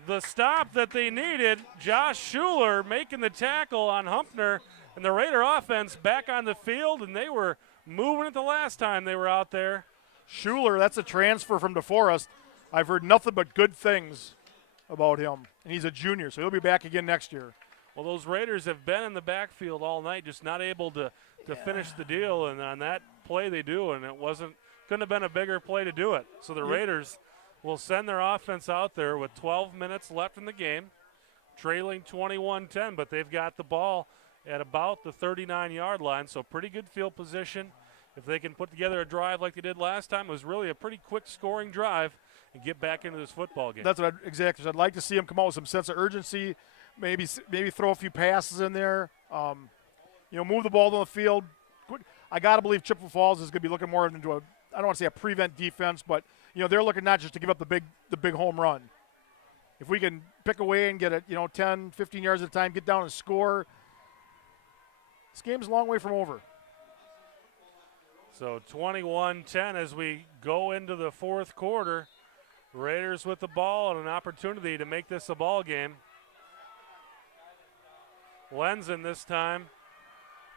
The stop that they needed. Josh Schuler making the tackle on Humpner, and the Raider offense back on the field, and they were moving it the last time they were out there. Schuler, that's a transfer from DeForest. I've heard nothing but good things about him, and he's a junior, so he'll be back again next year. Well, those Raiders have been in the backfield all night, just not able to finish the deal, and on that play they do, and couldn't have been a bigger play to do it. So the Raiders will send their offense out there with 12 minutes left in the game, trailing 21-10, but they've got the ball at about the 39-yard line, so pretty good field position. If they can put together a drive like they did last time, it was really a pretty quick scoring drive and get back into this football game. That's what exactly. I'd like to see him come out with some sense of urgency, maybe throw a few passes in there, move the ball down the field. I got to believe Chippewa Falls is going to be looking more into I don't want to say a prevent defense, but they're looking not just to give up the big home run. If we can pick away and get it, 10, 15 yards at a time, get down and score, this game's a long way from over. So 21-10 as we go into the 4th quarter. Raiders with the ball and an opportunity to make this a ball game. Lenzen this time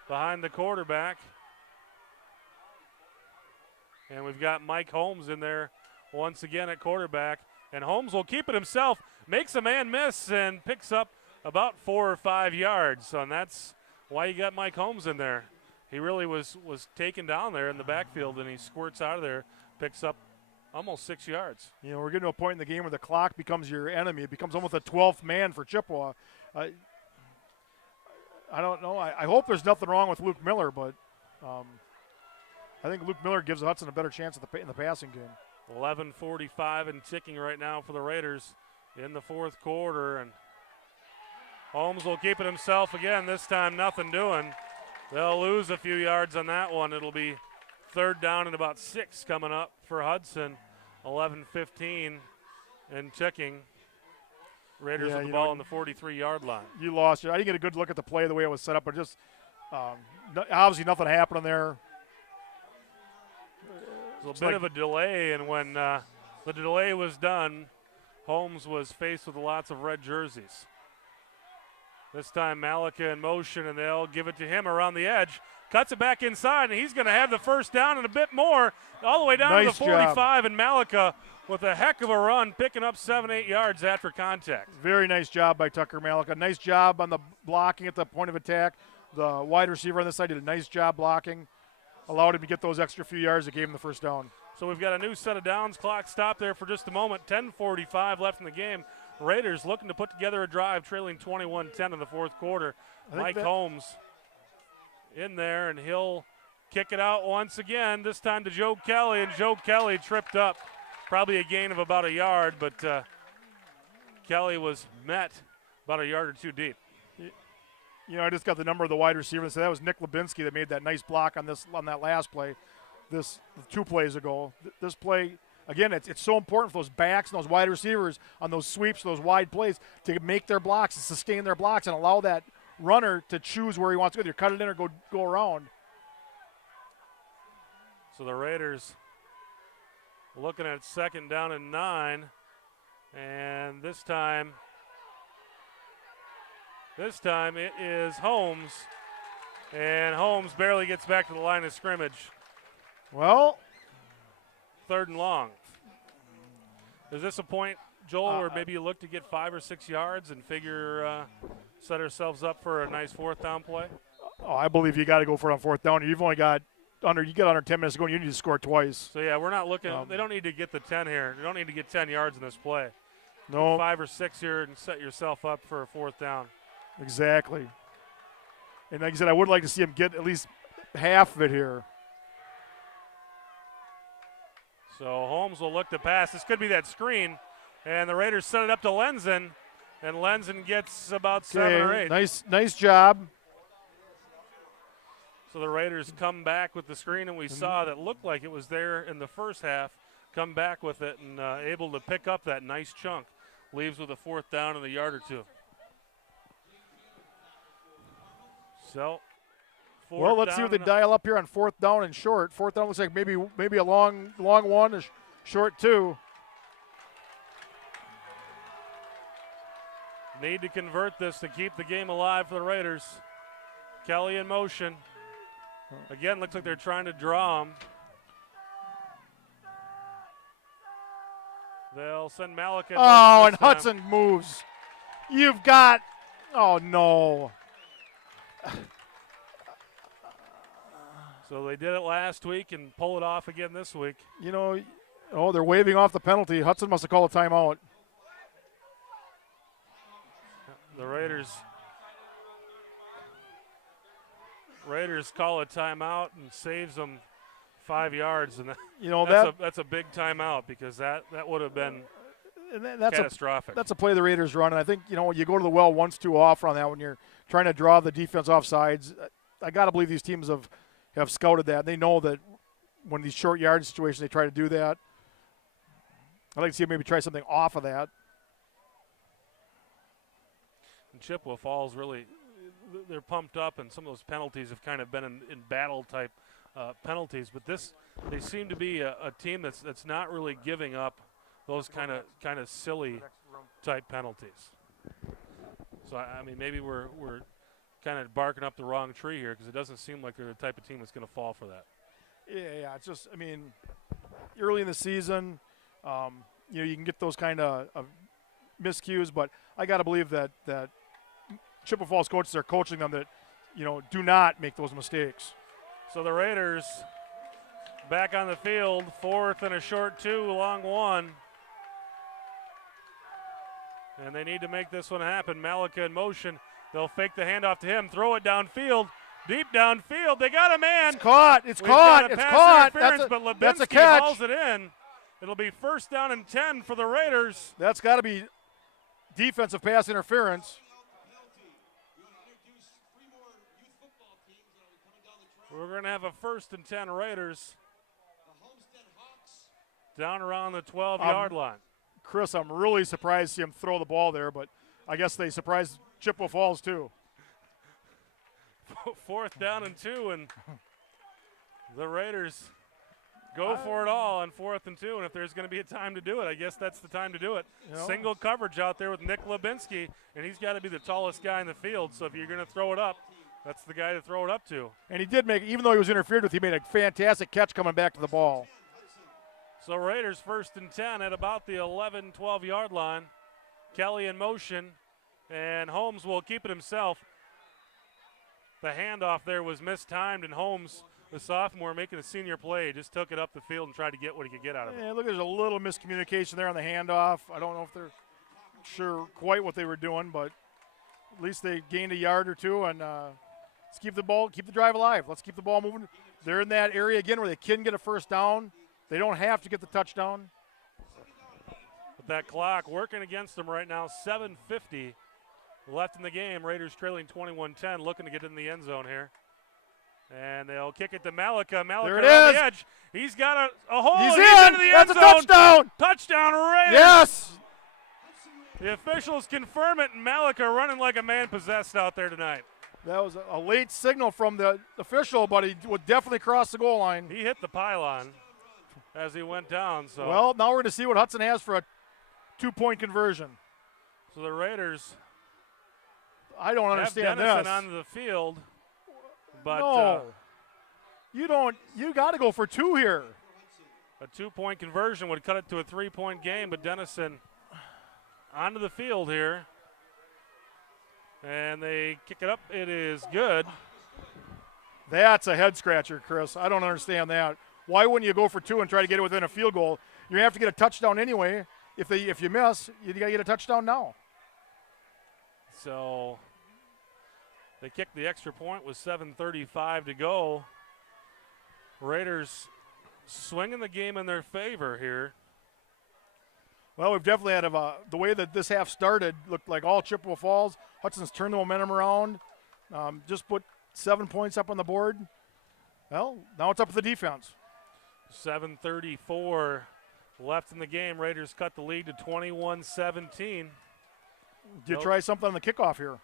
behind the quarterback. And we've got Mike Holmes in there once again at quarterback. And Holmes will keep it himself, makes a man miss, and picks up about 4 or 5 yards. And that's why you got Mike Holmes in there. He really was taken down there in the backfield, and he squirts out of there, picks up almost 6 yards. We're getting to a point in the game where the clock becomes your enemy. It becomes almost a 12th man for Chippewa. I don't know. I hope there's nothing wrong with Luke Miller, but I think Luke Miller gives Hudson a better chance in the passing game. 11:45 and ticking right now for the Raiders in the 4th quarter, and Holmes will keep it himself again. This time nothing doing. They'll lose a few yards on that one. It'll be 3rd down and about 6 coming up for Hudson. 11:15 and ticking. Raiders with the ball on the 43-yard line. You lost it. I didn't get a good look at the play the way it was set up, but just obviously nothing happening there. There's a bit of a delay, and when the delay was done, Holmes was faced with lots of red jerseys. This time Malika in motion, and they'll give it to him around the edge. Cuts it back inside, and he's going to have the 1st down and a bit more all the way down to the 45, job. And Malika with a heck of a run, picking up 7-8 yards after contact. Very nice job by Tucker Malika. Nice job on the blocking at the point of attack. The wide receiver on this side did a nice job blocking. Allowed him to get those extra few yards that gave him the 1st down. So we've got a new set of downs. Clock stopped there for just a moment. 10:45 left in the game. Raiders looking to put together a drive, trailing 21-10 in the 4th quarter. Mike Holmes in there, and he'll kick it out once again, this time to Joe Kelly, and Joe Kelly tripped up. Probably a gain of about a yard, but Kelly was met about a yard or 2 deep. I just got the number of the wide receiver, so that was Nick Lubinsky that made that nice block on that last play, 2 plays ago. This play, again, it's so important for those backs and those wide receivers on those sweeps, those wide plays, to make their blocks and sustain their blocks and allow that runner to choose where he wants to go. Either cut it in or go around. So the Raiders looking at 2nd down and 9, and this time it is Holmes, and Holmes barely gets back to the line of scrimmage. Well, 3rd and long. Is this a point, Joel, where maybe you look to get 5 or 6 yards and figure set ourselves up for a nice 4th down play? Oh, I believe you got to go for it on 4th down. You've only got under 10 minutes to go, and you need to score twice. So yeah, we're not looking. They don't need to get the 10 here. They don't need to get 10 yards in this play. No, 5 or 6 here and set yourself up for a 4th down. Exactly. And like I said, I would like to see him get at least half of it here. So Holmes will look to pass. This could be that screen, and the Raiders set it up to Lenzen, and Lenzen gets about 7 or 8. Nice job. So the Raiders come back with the screen, and we saw that looked like it was there in the first half. Come back with it and able to pick up that nice chunk. Leaves with a 4th down and a yard or 2. So, well, let's see what they dial up here on 4th down and short. 4th down looks like maybe a long one, a short 2. Need to convert this to keep the game alive for the Raiders. Kelly in motion. Again, looks like they're trying to draw him. They'll send Malik in. Oh, and Hudson moves. You've got, oh no. So they did it last week and pull it off again this week. You know, oh, they're waving off the penalty. Hudson must have called a timeout. The Raiders call a timeout and saves them 5 yards, and that's a big timeout because that would have been catastrophic. That's a play the Raiders run, and I think, you know, you go to the well once too often on that when you're trying to draw the defense off sides. I got to believe these teams have scouted that. They know that when these short yard situations they try to do that. I'd like to see them maybe try something off of that. And Chippewa Falls really, they're pumped up, and some of those penalties have kind of been in battle type penalties. But they seem to be a team that's not really giving up those kind of silly type penalties. So I mean, maybe we're kind of barking up the wrong tree here because it doesn't seem like they're the type of team that's going to fall for that. Yeah. It's just, I mean, early in the season, you know, you can get those kind of miscues, but I got to believe that Chippewa Falls coaches are coaching them that, you know, do not make those mistakes. So the Raiders back on the field, 4th and a short 2, long 1. And they need to make this one happen. Malika in motion. They'll fake the handoff to him, throw it downfield, deep downfield. They got a man. It's caught. It's We've caught. got a It's pass caught. interference, but That's a Lebinsky catch. hauls it in. It'll be 1st down and 10 for the Raiders. That's got to be defensive pass interference. We're going to have a 1st and 10 Raiders down around the 12-yard line. Chris, I'm really surprised to see him throw the ball there, but I guess they surprised Chippewa Falls too. 4th down and 2, and the Raiders go for it all on 4th and 2, and if there's going to be a time to do it, I guess that's the time to do it. You know? Single coverage out there with Nick Lebinsky, and he's got to be the tallest guy in the field, so if you're going to throw it up, that's the guy to throw it up to. And he did make, even though he was interfered with, he made a fantastic catch coming back to the ball. So Raiders 1st and 10 at about the 11, 12-yard line. Kelly in motion, and Holmes will keep it himself. The handoff there was mistimed, and Holmes, the sophomore, making a senior play, just took it up the field and tried to get what he could get out of it. Yeah, look, there's a little miscommunication there on the handoff. I don't know if they're sure quite what they were doing, but at least they gained a yard or two, and let's keep the drive alive. Let's keep the ball moving. They're in that area again where they can get a 1st down. They don't have to get the touchdown. But that clock working against them right now, 7:50 left in the game. Raiders trailing 21-10, looking to get in the end zone here. And they'll kick it to Malika. Malika on the edge. He's got a hole. He's into the end That's zone. a touchdown. Touchdown Raiders. Yes. The officials confirm it, and Malika running like a man possessed out there tonight. That was a late signal from the official, but he would definitely cross the goal line. He hit the pylon as he went down. So well, now we're going to see what Hudson has for a 2-point conversion. So the Raiders I don't understand have Dennison this. onto the field, but no, you don't. You got to go for 2 here. A 2-point conversion would cut it to a 3-point game, but Dennison onto the field here. And they kick it up. It is good. That's a head scratcher, Chris. I don't understand that. Why wouldn't you go for 2 and try to get it within a field goal? You have to get a touchdown anyway. If you miss, you got to get a touchdown now. So they kicked the extra point with 7:35 to go. Raiders swinging the game in their favor here. Well, we've definitely had the way that this half started looked like all Chippewa Falls. Hudson's turned the momentum around, just put 7 points up on the board. Well, now it's up to the defense. 7:34 left in the game. Raiders cut the lead to 21-17. Did you try something on the kickoff here?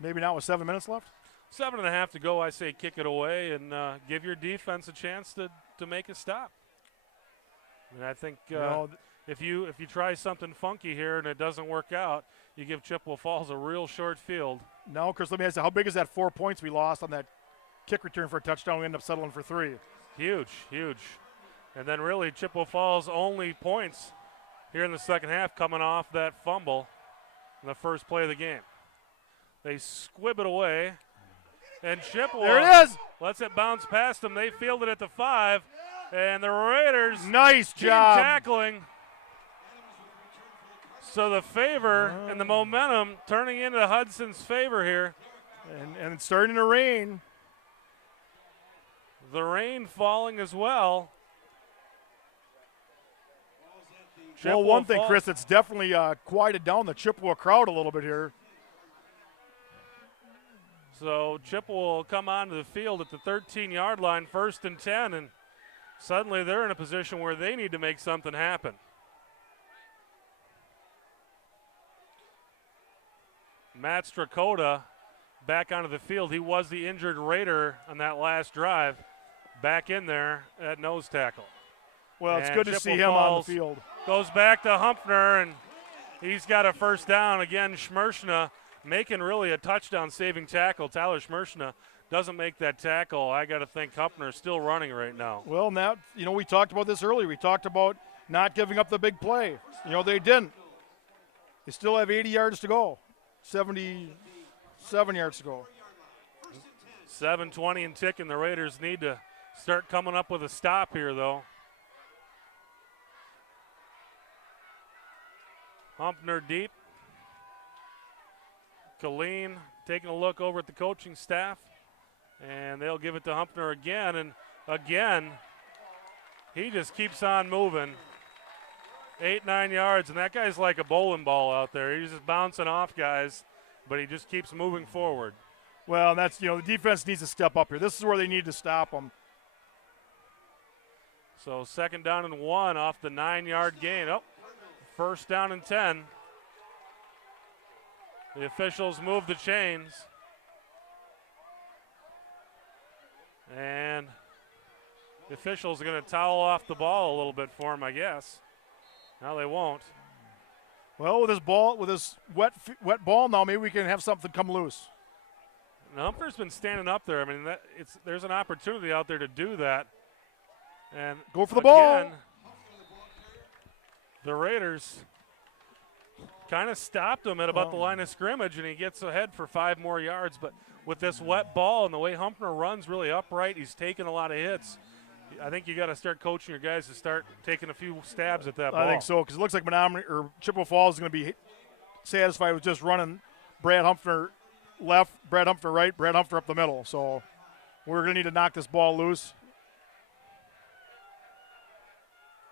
Maybe not with 7 minutes left? 7.5 to go. I say kick it away and give your defense a chance to make a stop. And I think if you try something funky here and it doesn't work out, you give Chippewa Falls a real short field. No, Chris, let me ask you, how big is that 4 points we lost on that kick return for a touchdown? We end up settling for 3. Huge, huge. And then really Chippewa Falls' only points here in the second half coming off that fumble in the first play of the game. They squib it away, and Chippewa there it is. Lets it bounce past them. They field it at the 5, and the Raiders nice team job tackling. So the favor and the momentum turning into Hudson's favor here. And it's starting to rain. The rain falling as well. Well, one thing, Chris, it's definitely quieted down the Chippewa crowd a little bit here. So Chippewa will come onto the field at the 13-yard line, 1st and 10, and suddenly they're in a position where they need to make something happen. Matt Strakota back onto the field. He was the injured Raider on that last drive. Back in there at nose tackle. Well, it's and good to see him on the field. Goes back to Humpner, and he's got a first down. Again, Schmershna making really a touchdown-saving tackle. Tyler Schmershna doesn't make that tackle. I got to think Humpner's still running right now. Well, now, we talked about this earlier. We talked about not giving up the big play. They didn't. They still have 80 yards to go. 77 yards to go. 7:20 and ticking. The Raiders need to start coming up with a stop here, though. Humpner deep. Colleen taking a look over at the coaching staff, and they'll give it to Humpner again. And again, he just keeps on moving. 8-9 yards, and that guy's like a bowling ball out there. He's just bouncing off guys, but he just keeps moving forward. Well, that's, the defense needs to step up here. This is where they need to stop them. So 2nd down and 1 off the 9-yard gain. 1st down and 10. The officials move the chains. And the officials are going to towel off the ball a little bit for him, I guess. No, they won't. Well, with this wet ball now, maybe we can have something come loose. And Humphrey's been standing up there. I mean, there's an opportunity out there to do that. And go for the ball. The Raiders kind of stopped him at about the line of scrimmage, and he gets ahead for 5 more yards. But with this wet ball and the way Humpner runs really upright, he's taking a lot of hits. I think you got to start coaching your guys to start taking a few stabs at that ball. I think so, because it looks like Chippewa Falls is going to be satisfied with just running Brad Humpner left, Brad Humpner right, Brad Humpner up the middle. So we're going to need to knock this ball loose.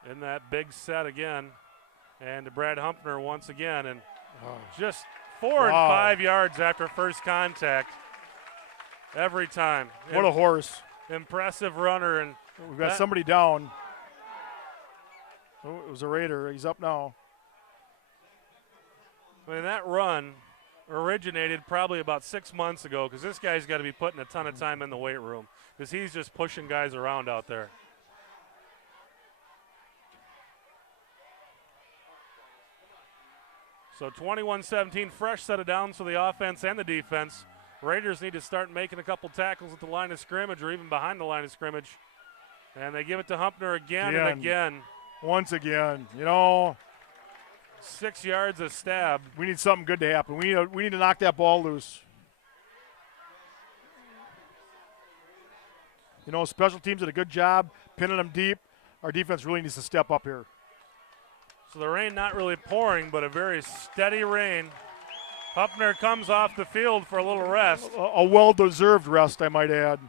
In that big set again, and to Brad Humpner once again, and just 4 and 5 yards after first contact every time. What a horse. Impressive runner. And we've got somebody down. Oh, it was a Raider. He's up now. I mean, that run originated probably about 6 months ago, because this guy's got to be putting a ton of time in the weight room, because he's just pushing guys around out there. So 21-17, fresh set of downs for the offense and the defense. Raiders need to start making a couple tackles at the line of scrimmage or even behind the line of scrimmage. And they give it to Humpner again and again. Once again, 6 yards a stab. We need something good to happen. We need to knock that ball loose. Special teams did a good job pinning them deep. Our defense really needs to step up here. So the rain not really pouring, but a very steady rain. Humpner comes off the field for a little rest. A well-deserved rest, I might add.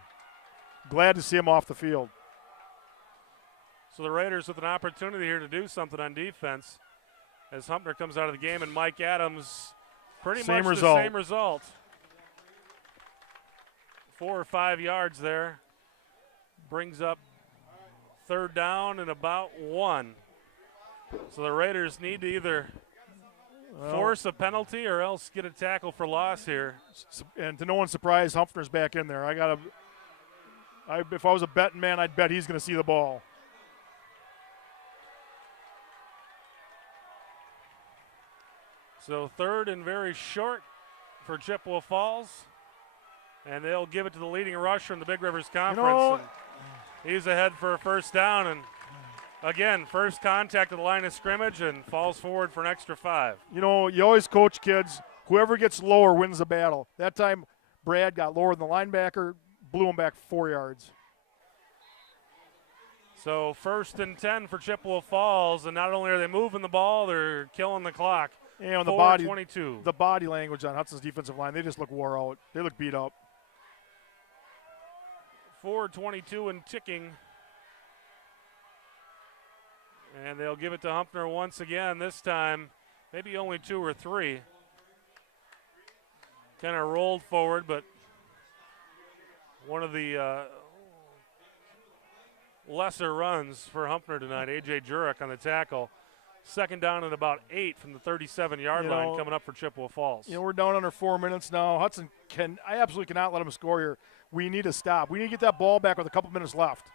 Glad to see him off the field. So the Raiders with an opportunity here to do something on defense as Humpner comes out of the game, and Mike Adams pretty much the same result. 4 or 5 yards there. Brings up third down and about 1. So the Raiders need to either force a penalty or else get a tackle for loss here. And to no one's surprise, Humphrey's back in there. If I was a betting man, I'd bet he's going to see the ball. So third and very short for Chippewa Falls. And they'll give it to the leading rusher in the Big Rivers Conference. And he's ahead for a first down. And again, first contact at the line of scrimmage and falls forward for an extra 5. You know, you always coach kids, whoever gets lower wins the battle. That time, Brad got lower than the linebacker, blew him back 4 yards. So first and 10 for Chippewa Falls, and not only are they moving the ball, they're killing the clock. And the body language on Hudson's defensive line, they just look wore out. They look beat up. 4:22 and ticking. And they'll give it to Humpner once again. This time, maybe only 2 or 3. Kind of rolled forward, but one of the lesser runs for Humpner tonight. A.J. Jurek on the tackle. Second down and about 8 from the 37-yard line coming up for Chippewa Falls. You know, we're down under 4 minutes now. Hudson I absolutely cannot let him score here. We need to stop. We need to get that ball back with a couple minutes left.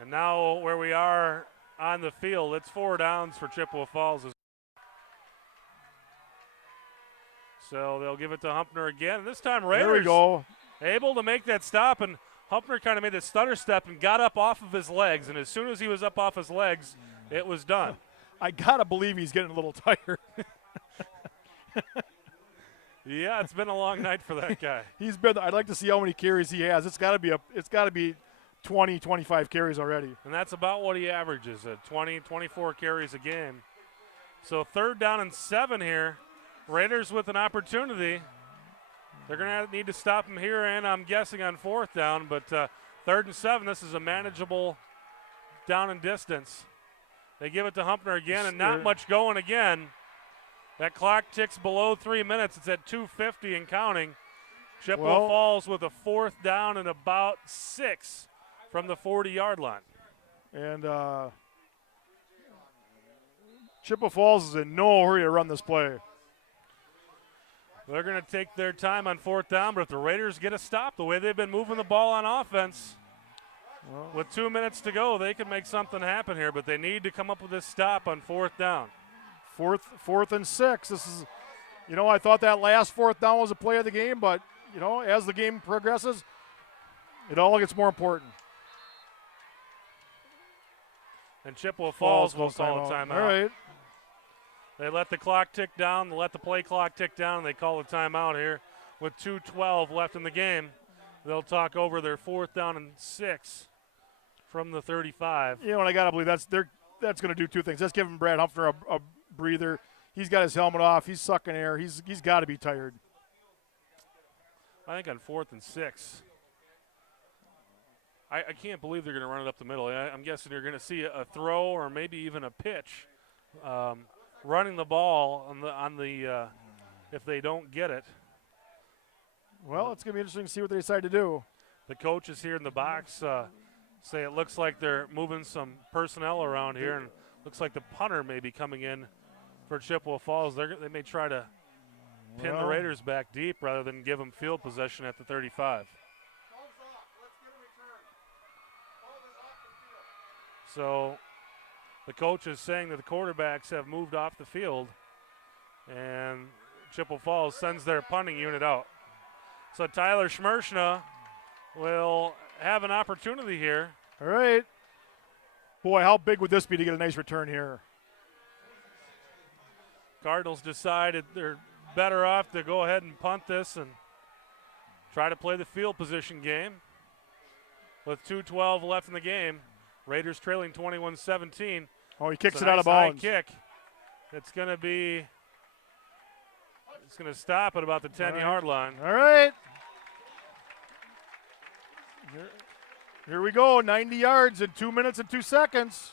And now where we are on the field, it's 4 downs for Chippewa Falls. So they'll give it to Humpner again. And this time Raiders there we go. Able to make that stop, and Humpner kind of made the stutter step and got up off of his legs. And as soon as he was up off his legs, it was done. I got to believe he's getting a little tired. Yeah, it's been a long night for that guy. I'd like to see how many carries he has. It's got to be 20, 25 carries already. And that's about what he averages, at 20, 24 carries a game. So third down and 7 here. Raiders with an opportunity. They're going to need to stop him here, and I'm guessing on fourth down. But third and 7, this is a manageable down and distance. They give it to Humpner again, and not much going again. That clock ticks below 3 minutes. It's at 2:50 and counting. Chippewa Falls with a fourth down and about 6 from the 40-yard line. And Chippewa Falls is in no hurry to run this play. They're going to take their time on fourth down, but if the Raiders get a stop, the way they've been moving the ball on offense, with 2 minutes to go, they can make something happen here, but they need to come up with this stop on fourth down. Fourth and 6. This is, I thought that last fourth down was a play of the game, but, as the game progresses, it all gets more important. And Chippewa Falls will call a timeout. All right. They let the clock tick down, they let the play clock tick down, and they call a timeout here with 2:12 left in the game. They'll talk over their fourth down and 6 from the 35. And I got to believe that's going to do two things. That's giving Brad Humphrey a breather. He's got his helmet off. He's sucking air. He's got to be tired. I think on 4th and 6, I can't believe they're going to run it up the middle. I'm guessing you're going to see a throw or maybe even a pitch. Running the ball on the if they don't get it. Well, it's going to be interesting to see what they decide to do. The coaches here in the box say it looks like they're moving some personnel around here, and looks like the punter may be coming in for Chippewa Falls. They may try to pin the Raiders back deep rather than give them field possession at the 35. So the coach is saying that the quarterbacks have moved off the field, and Chippewa Falls sends their punting unit out. So Tyler Schmershna will have an opportunity here. All right. Boy, how big would this be to get a nice return here? Cardinals decided they're better off to go ahead and punt this and try to play the field position game. With 2:12 left in the game, Raiders trailing 21-17. Oh, he kicks it out of bounds. High kick. It's going to stop at about the 10-yard line. All right. Here we go, 90 yards in 2 minutes and 2 seconds.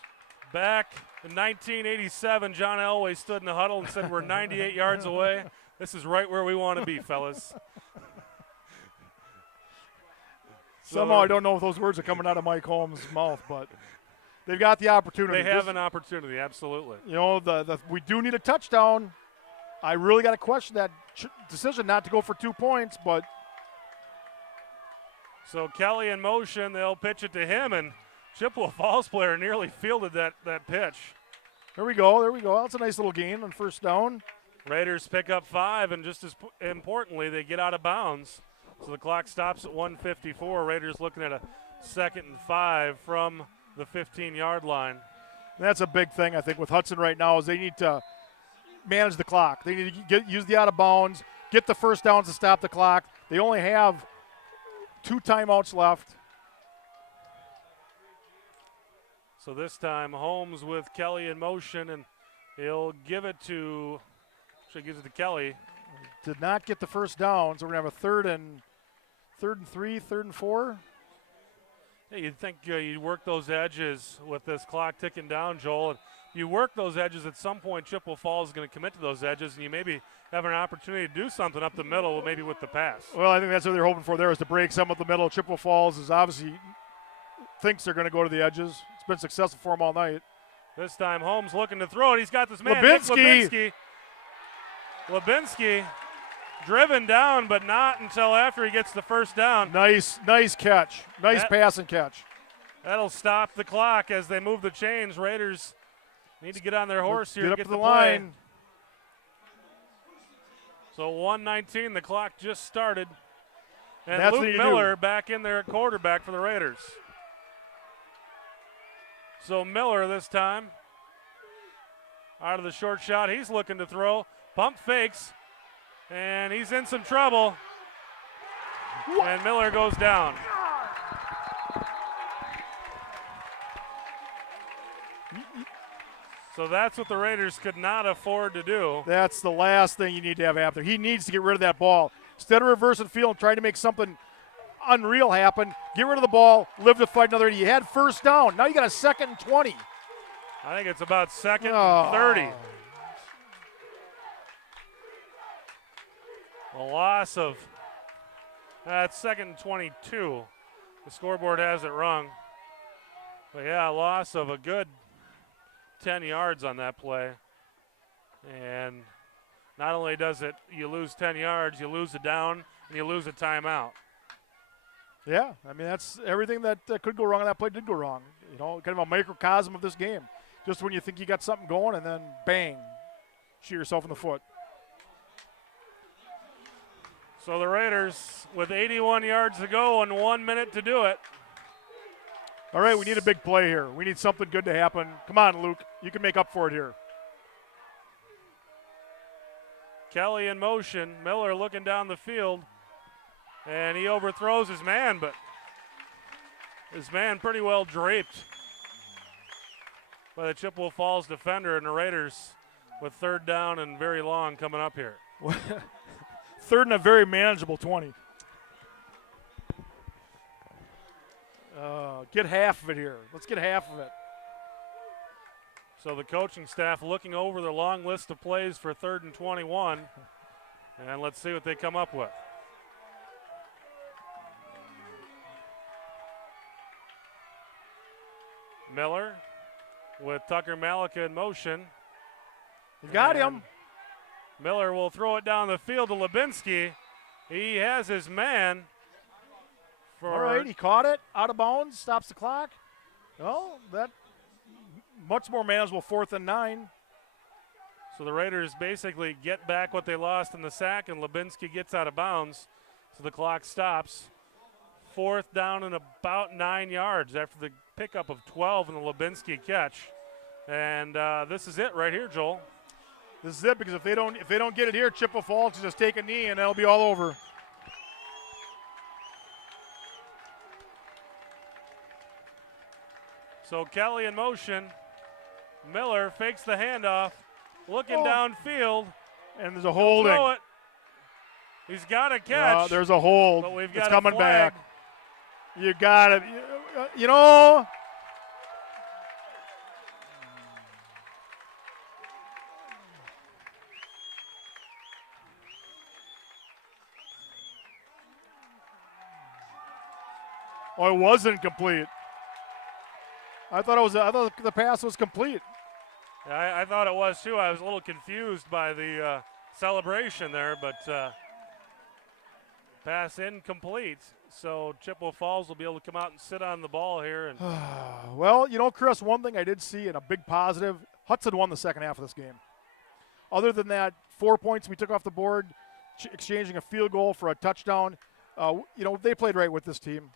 Back in 1987, John Elway stood in the huddle and said, "We're 98 yards away. This is right where we want to be, fellas." Somehow I don't know if those words are coming out of Mike Holmes' mouth, but they've got the opportunity. They have an opportunity, absolutely. You know, we do need a touchdown. I really got to question that decision not to go for 2 points, but. So Kelly in motion, they'll pitch it to him, and Chippewa Falls player nearly fielded that pitch. There we go. That's a nice little gain on first down. Raiders pick up 5, and just as importantly, they get out of bounds. So the clock stops at 1:54. Raiders looking at a 2nd and 5 from the 15-yard line. That's a big thing, I think, with Hudson right now is they need to manage the clock. They need to use the out of bounds, get the first downs to stop the clock. They only have 2 timeouts left. So this time Holmes with Kelly in motion, and he'll give it to, actually gives it to Kelly. Did not get the first down, so we're going to have a third and 3, 3rd and 4. Hey, you'd think you'd work those edges with this clock ticking down, Joel. And you work those edges, at some point Chippewa Falls is going to commit to those edges, and you maybe have an opportunity to do something up the middle, maybe with the pass. Well, I think that's what they're hoping for there is to break some up the middle. Chippewa Falls is obviously thinks they're going to go to the edges. It's been successful for them all night. This time Holmes looking to throw it. He's got this man, Lubinsky. Lubinsky driven down, but not until after he gets the first down. Nice catch. Nice pass and catch. That'll stop the clock as they move the chains. Raiders need to get on their horse here get to up get to the play. line. So 1:19, the clock just started. And That's Luke Miller back in there at quarterback for the Raiders. So Miller this time out of the short shot. He's looking to throw. Pump fakes. And he's in some trouble. And Miller goes down. So that's what the Raiders could not afford to do. That's the last thing you need to have happen. He needs to get rid of that ball. Instead of reversing field and trying to make something unreal happen, get rid of the ball, live to fight another. You had first down. Now you got a 2nd and 20. I think it's about 2nd and 30. A loss of, that's 2nd and 22. The scoreboard has it wrong. But yeah, a loss of a good 10 yards on that play. And not only does it, you lose 10 yards, you lose a down, and you lose a timeout. Yeah, I mean, that's everything that could go wrong on that play did go wrong. You know, kind of a microcosm of this game. Just when you think you got something going, and then bang, shoot yourself in the foot. So the Raiders with 81 yards to go and 1 minute to do it. All right, we need a big play here. We need something good to happen. Come on, Luke. You can make up for it here. Kelly in motion. Miller looking down the field. And he overthrows his man, but his man pretty well draped by the Chippewa Falls defender, and the Raiders with 3rd down and very long coming up here. 3rd and a very manageable 20. Get half of it here. Let's get half of it. So the coaching staff looking over their long list of plays for 3rd and 21, and let's see what they come up with. Miller with Tucker Malika in motion. You got him. Miller will throw it down the field to Lubinsky. He has his man. All right, he caught it, out of bounds, stops the clock. Well, that much more manageable 4th and 9. So the Raiders basically get back what they lost in the sack, and Lubinsky gets out of bounds. So the clock stops. 4th down and about 9 yards after the pickup of 12 in the Lubinsky catch. And this is it right here, Joel. This is it, because if they don't get it here, Chippewa Falls can just take a knee and that'll be all over. So Kelly in motion. Miller fakes the handoff, looking downfield. And there's a holding. Throw it. He's got a catch. There's a hold. But we've got it's coming a flag. back. You got it. You know. Oh, it wasn't complete. I thought the pass was complete. I thought it was too. I was a little confused by the celebration there, but pass incomplete. So Chippewa Falls will be able to come out and sit on the ball here. And Well, Chris, one thing I did see and a big positive, Hudson won the second half of this game. Other than that, 4 points we took off the board, exchanging a field goal for a touchdown. They played right with this team.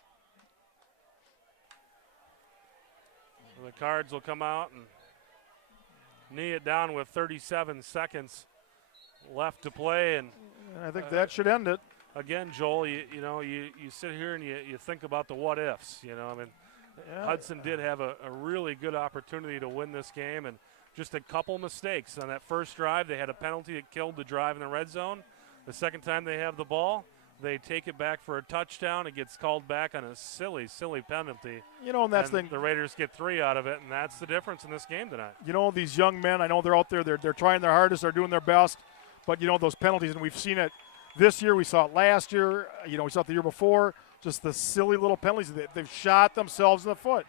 the Cards will come out and knee it down with 37 seconds left to play. And I think that should end it. Again, Joel, you sit here and you think about the what ifs. Hudson did have a really good opportunity to win this game, and just a couple mistakes on that first drive. They had a penalty that killed the drive in the red zone. The second time they have the ball, they take it back for a touchdown. It gets called back on a silly penalty. And that's the the Raiders get 3 out of it, and that's the difference in this game tonight. These young men, I know they're out there, they're trying their hardest, they're doing their best, but those penalties, and we've seen it this year, we saw it last year, we saw it the year before, just the silly little penalties. They've shot themselves in the foot.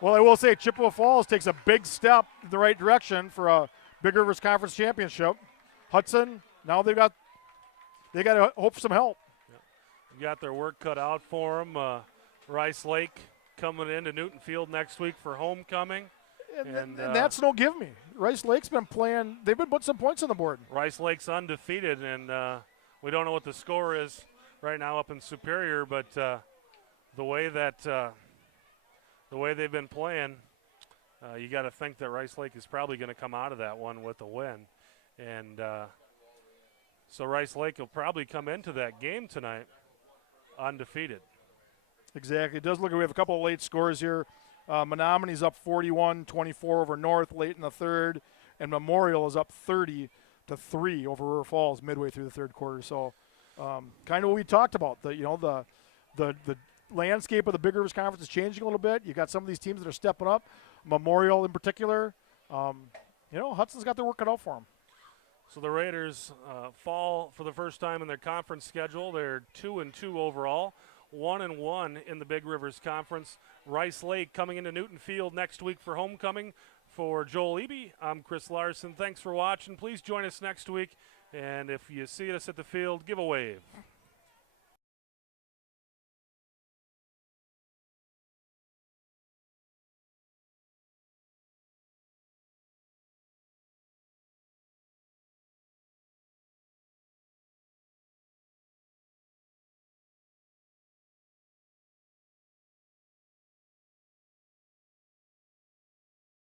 Well, I will say Chippewa Falls takes a big step in the right direction for a Big Rivers Conference Championship. Hudson, now they got to hope for some help. Yeah. Got their work cut out for them. Rice Lake coming into Newton Field next week for homecoming. And that's no give me. Rice Lake's been playing. They've been putting some points on the board. Rice Lake's undefeated, and we don't know what the score is right now up in Superior, but the way they've been playing, you got to think that Rice Lake is probably going to come out of that one with a win. And so Rice Lake will probably come into that game tonight undefeated. Exactly. It does look like we have a couple of late scores here. Menominee's up 41-24 over North late in the third, and Memorial is up 30-3 over River Falls midway through the third quarter. So kind of what we talked about. The landscape of the Big Rivers Conference is changing a little bit. You got some of these teams that are stepping up, Memorial in particular. Hudson's got their work cut out for them. So the Raiders fall for the first time in their conference schedule. They're 2-2 overall, 1-1 in the Big Rivers Conference. Rice Lake coming into Newton Field next week for homecoming. For Joel Eby, I'm Chris Larson. Thanks for watching. Please join us next week. And if you see us at the field, give a wave.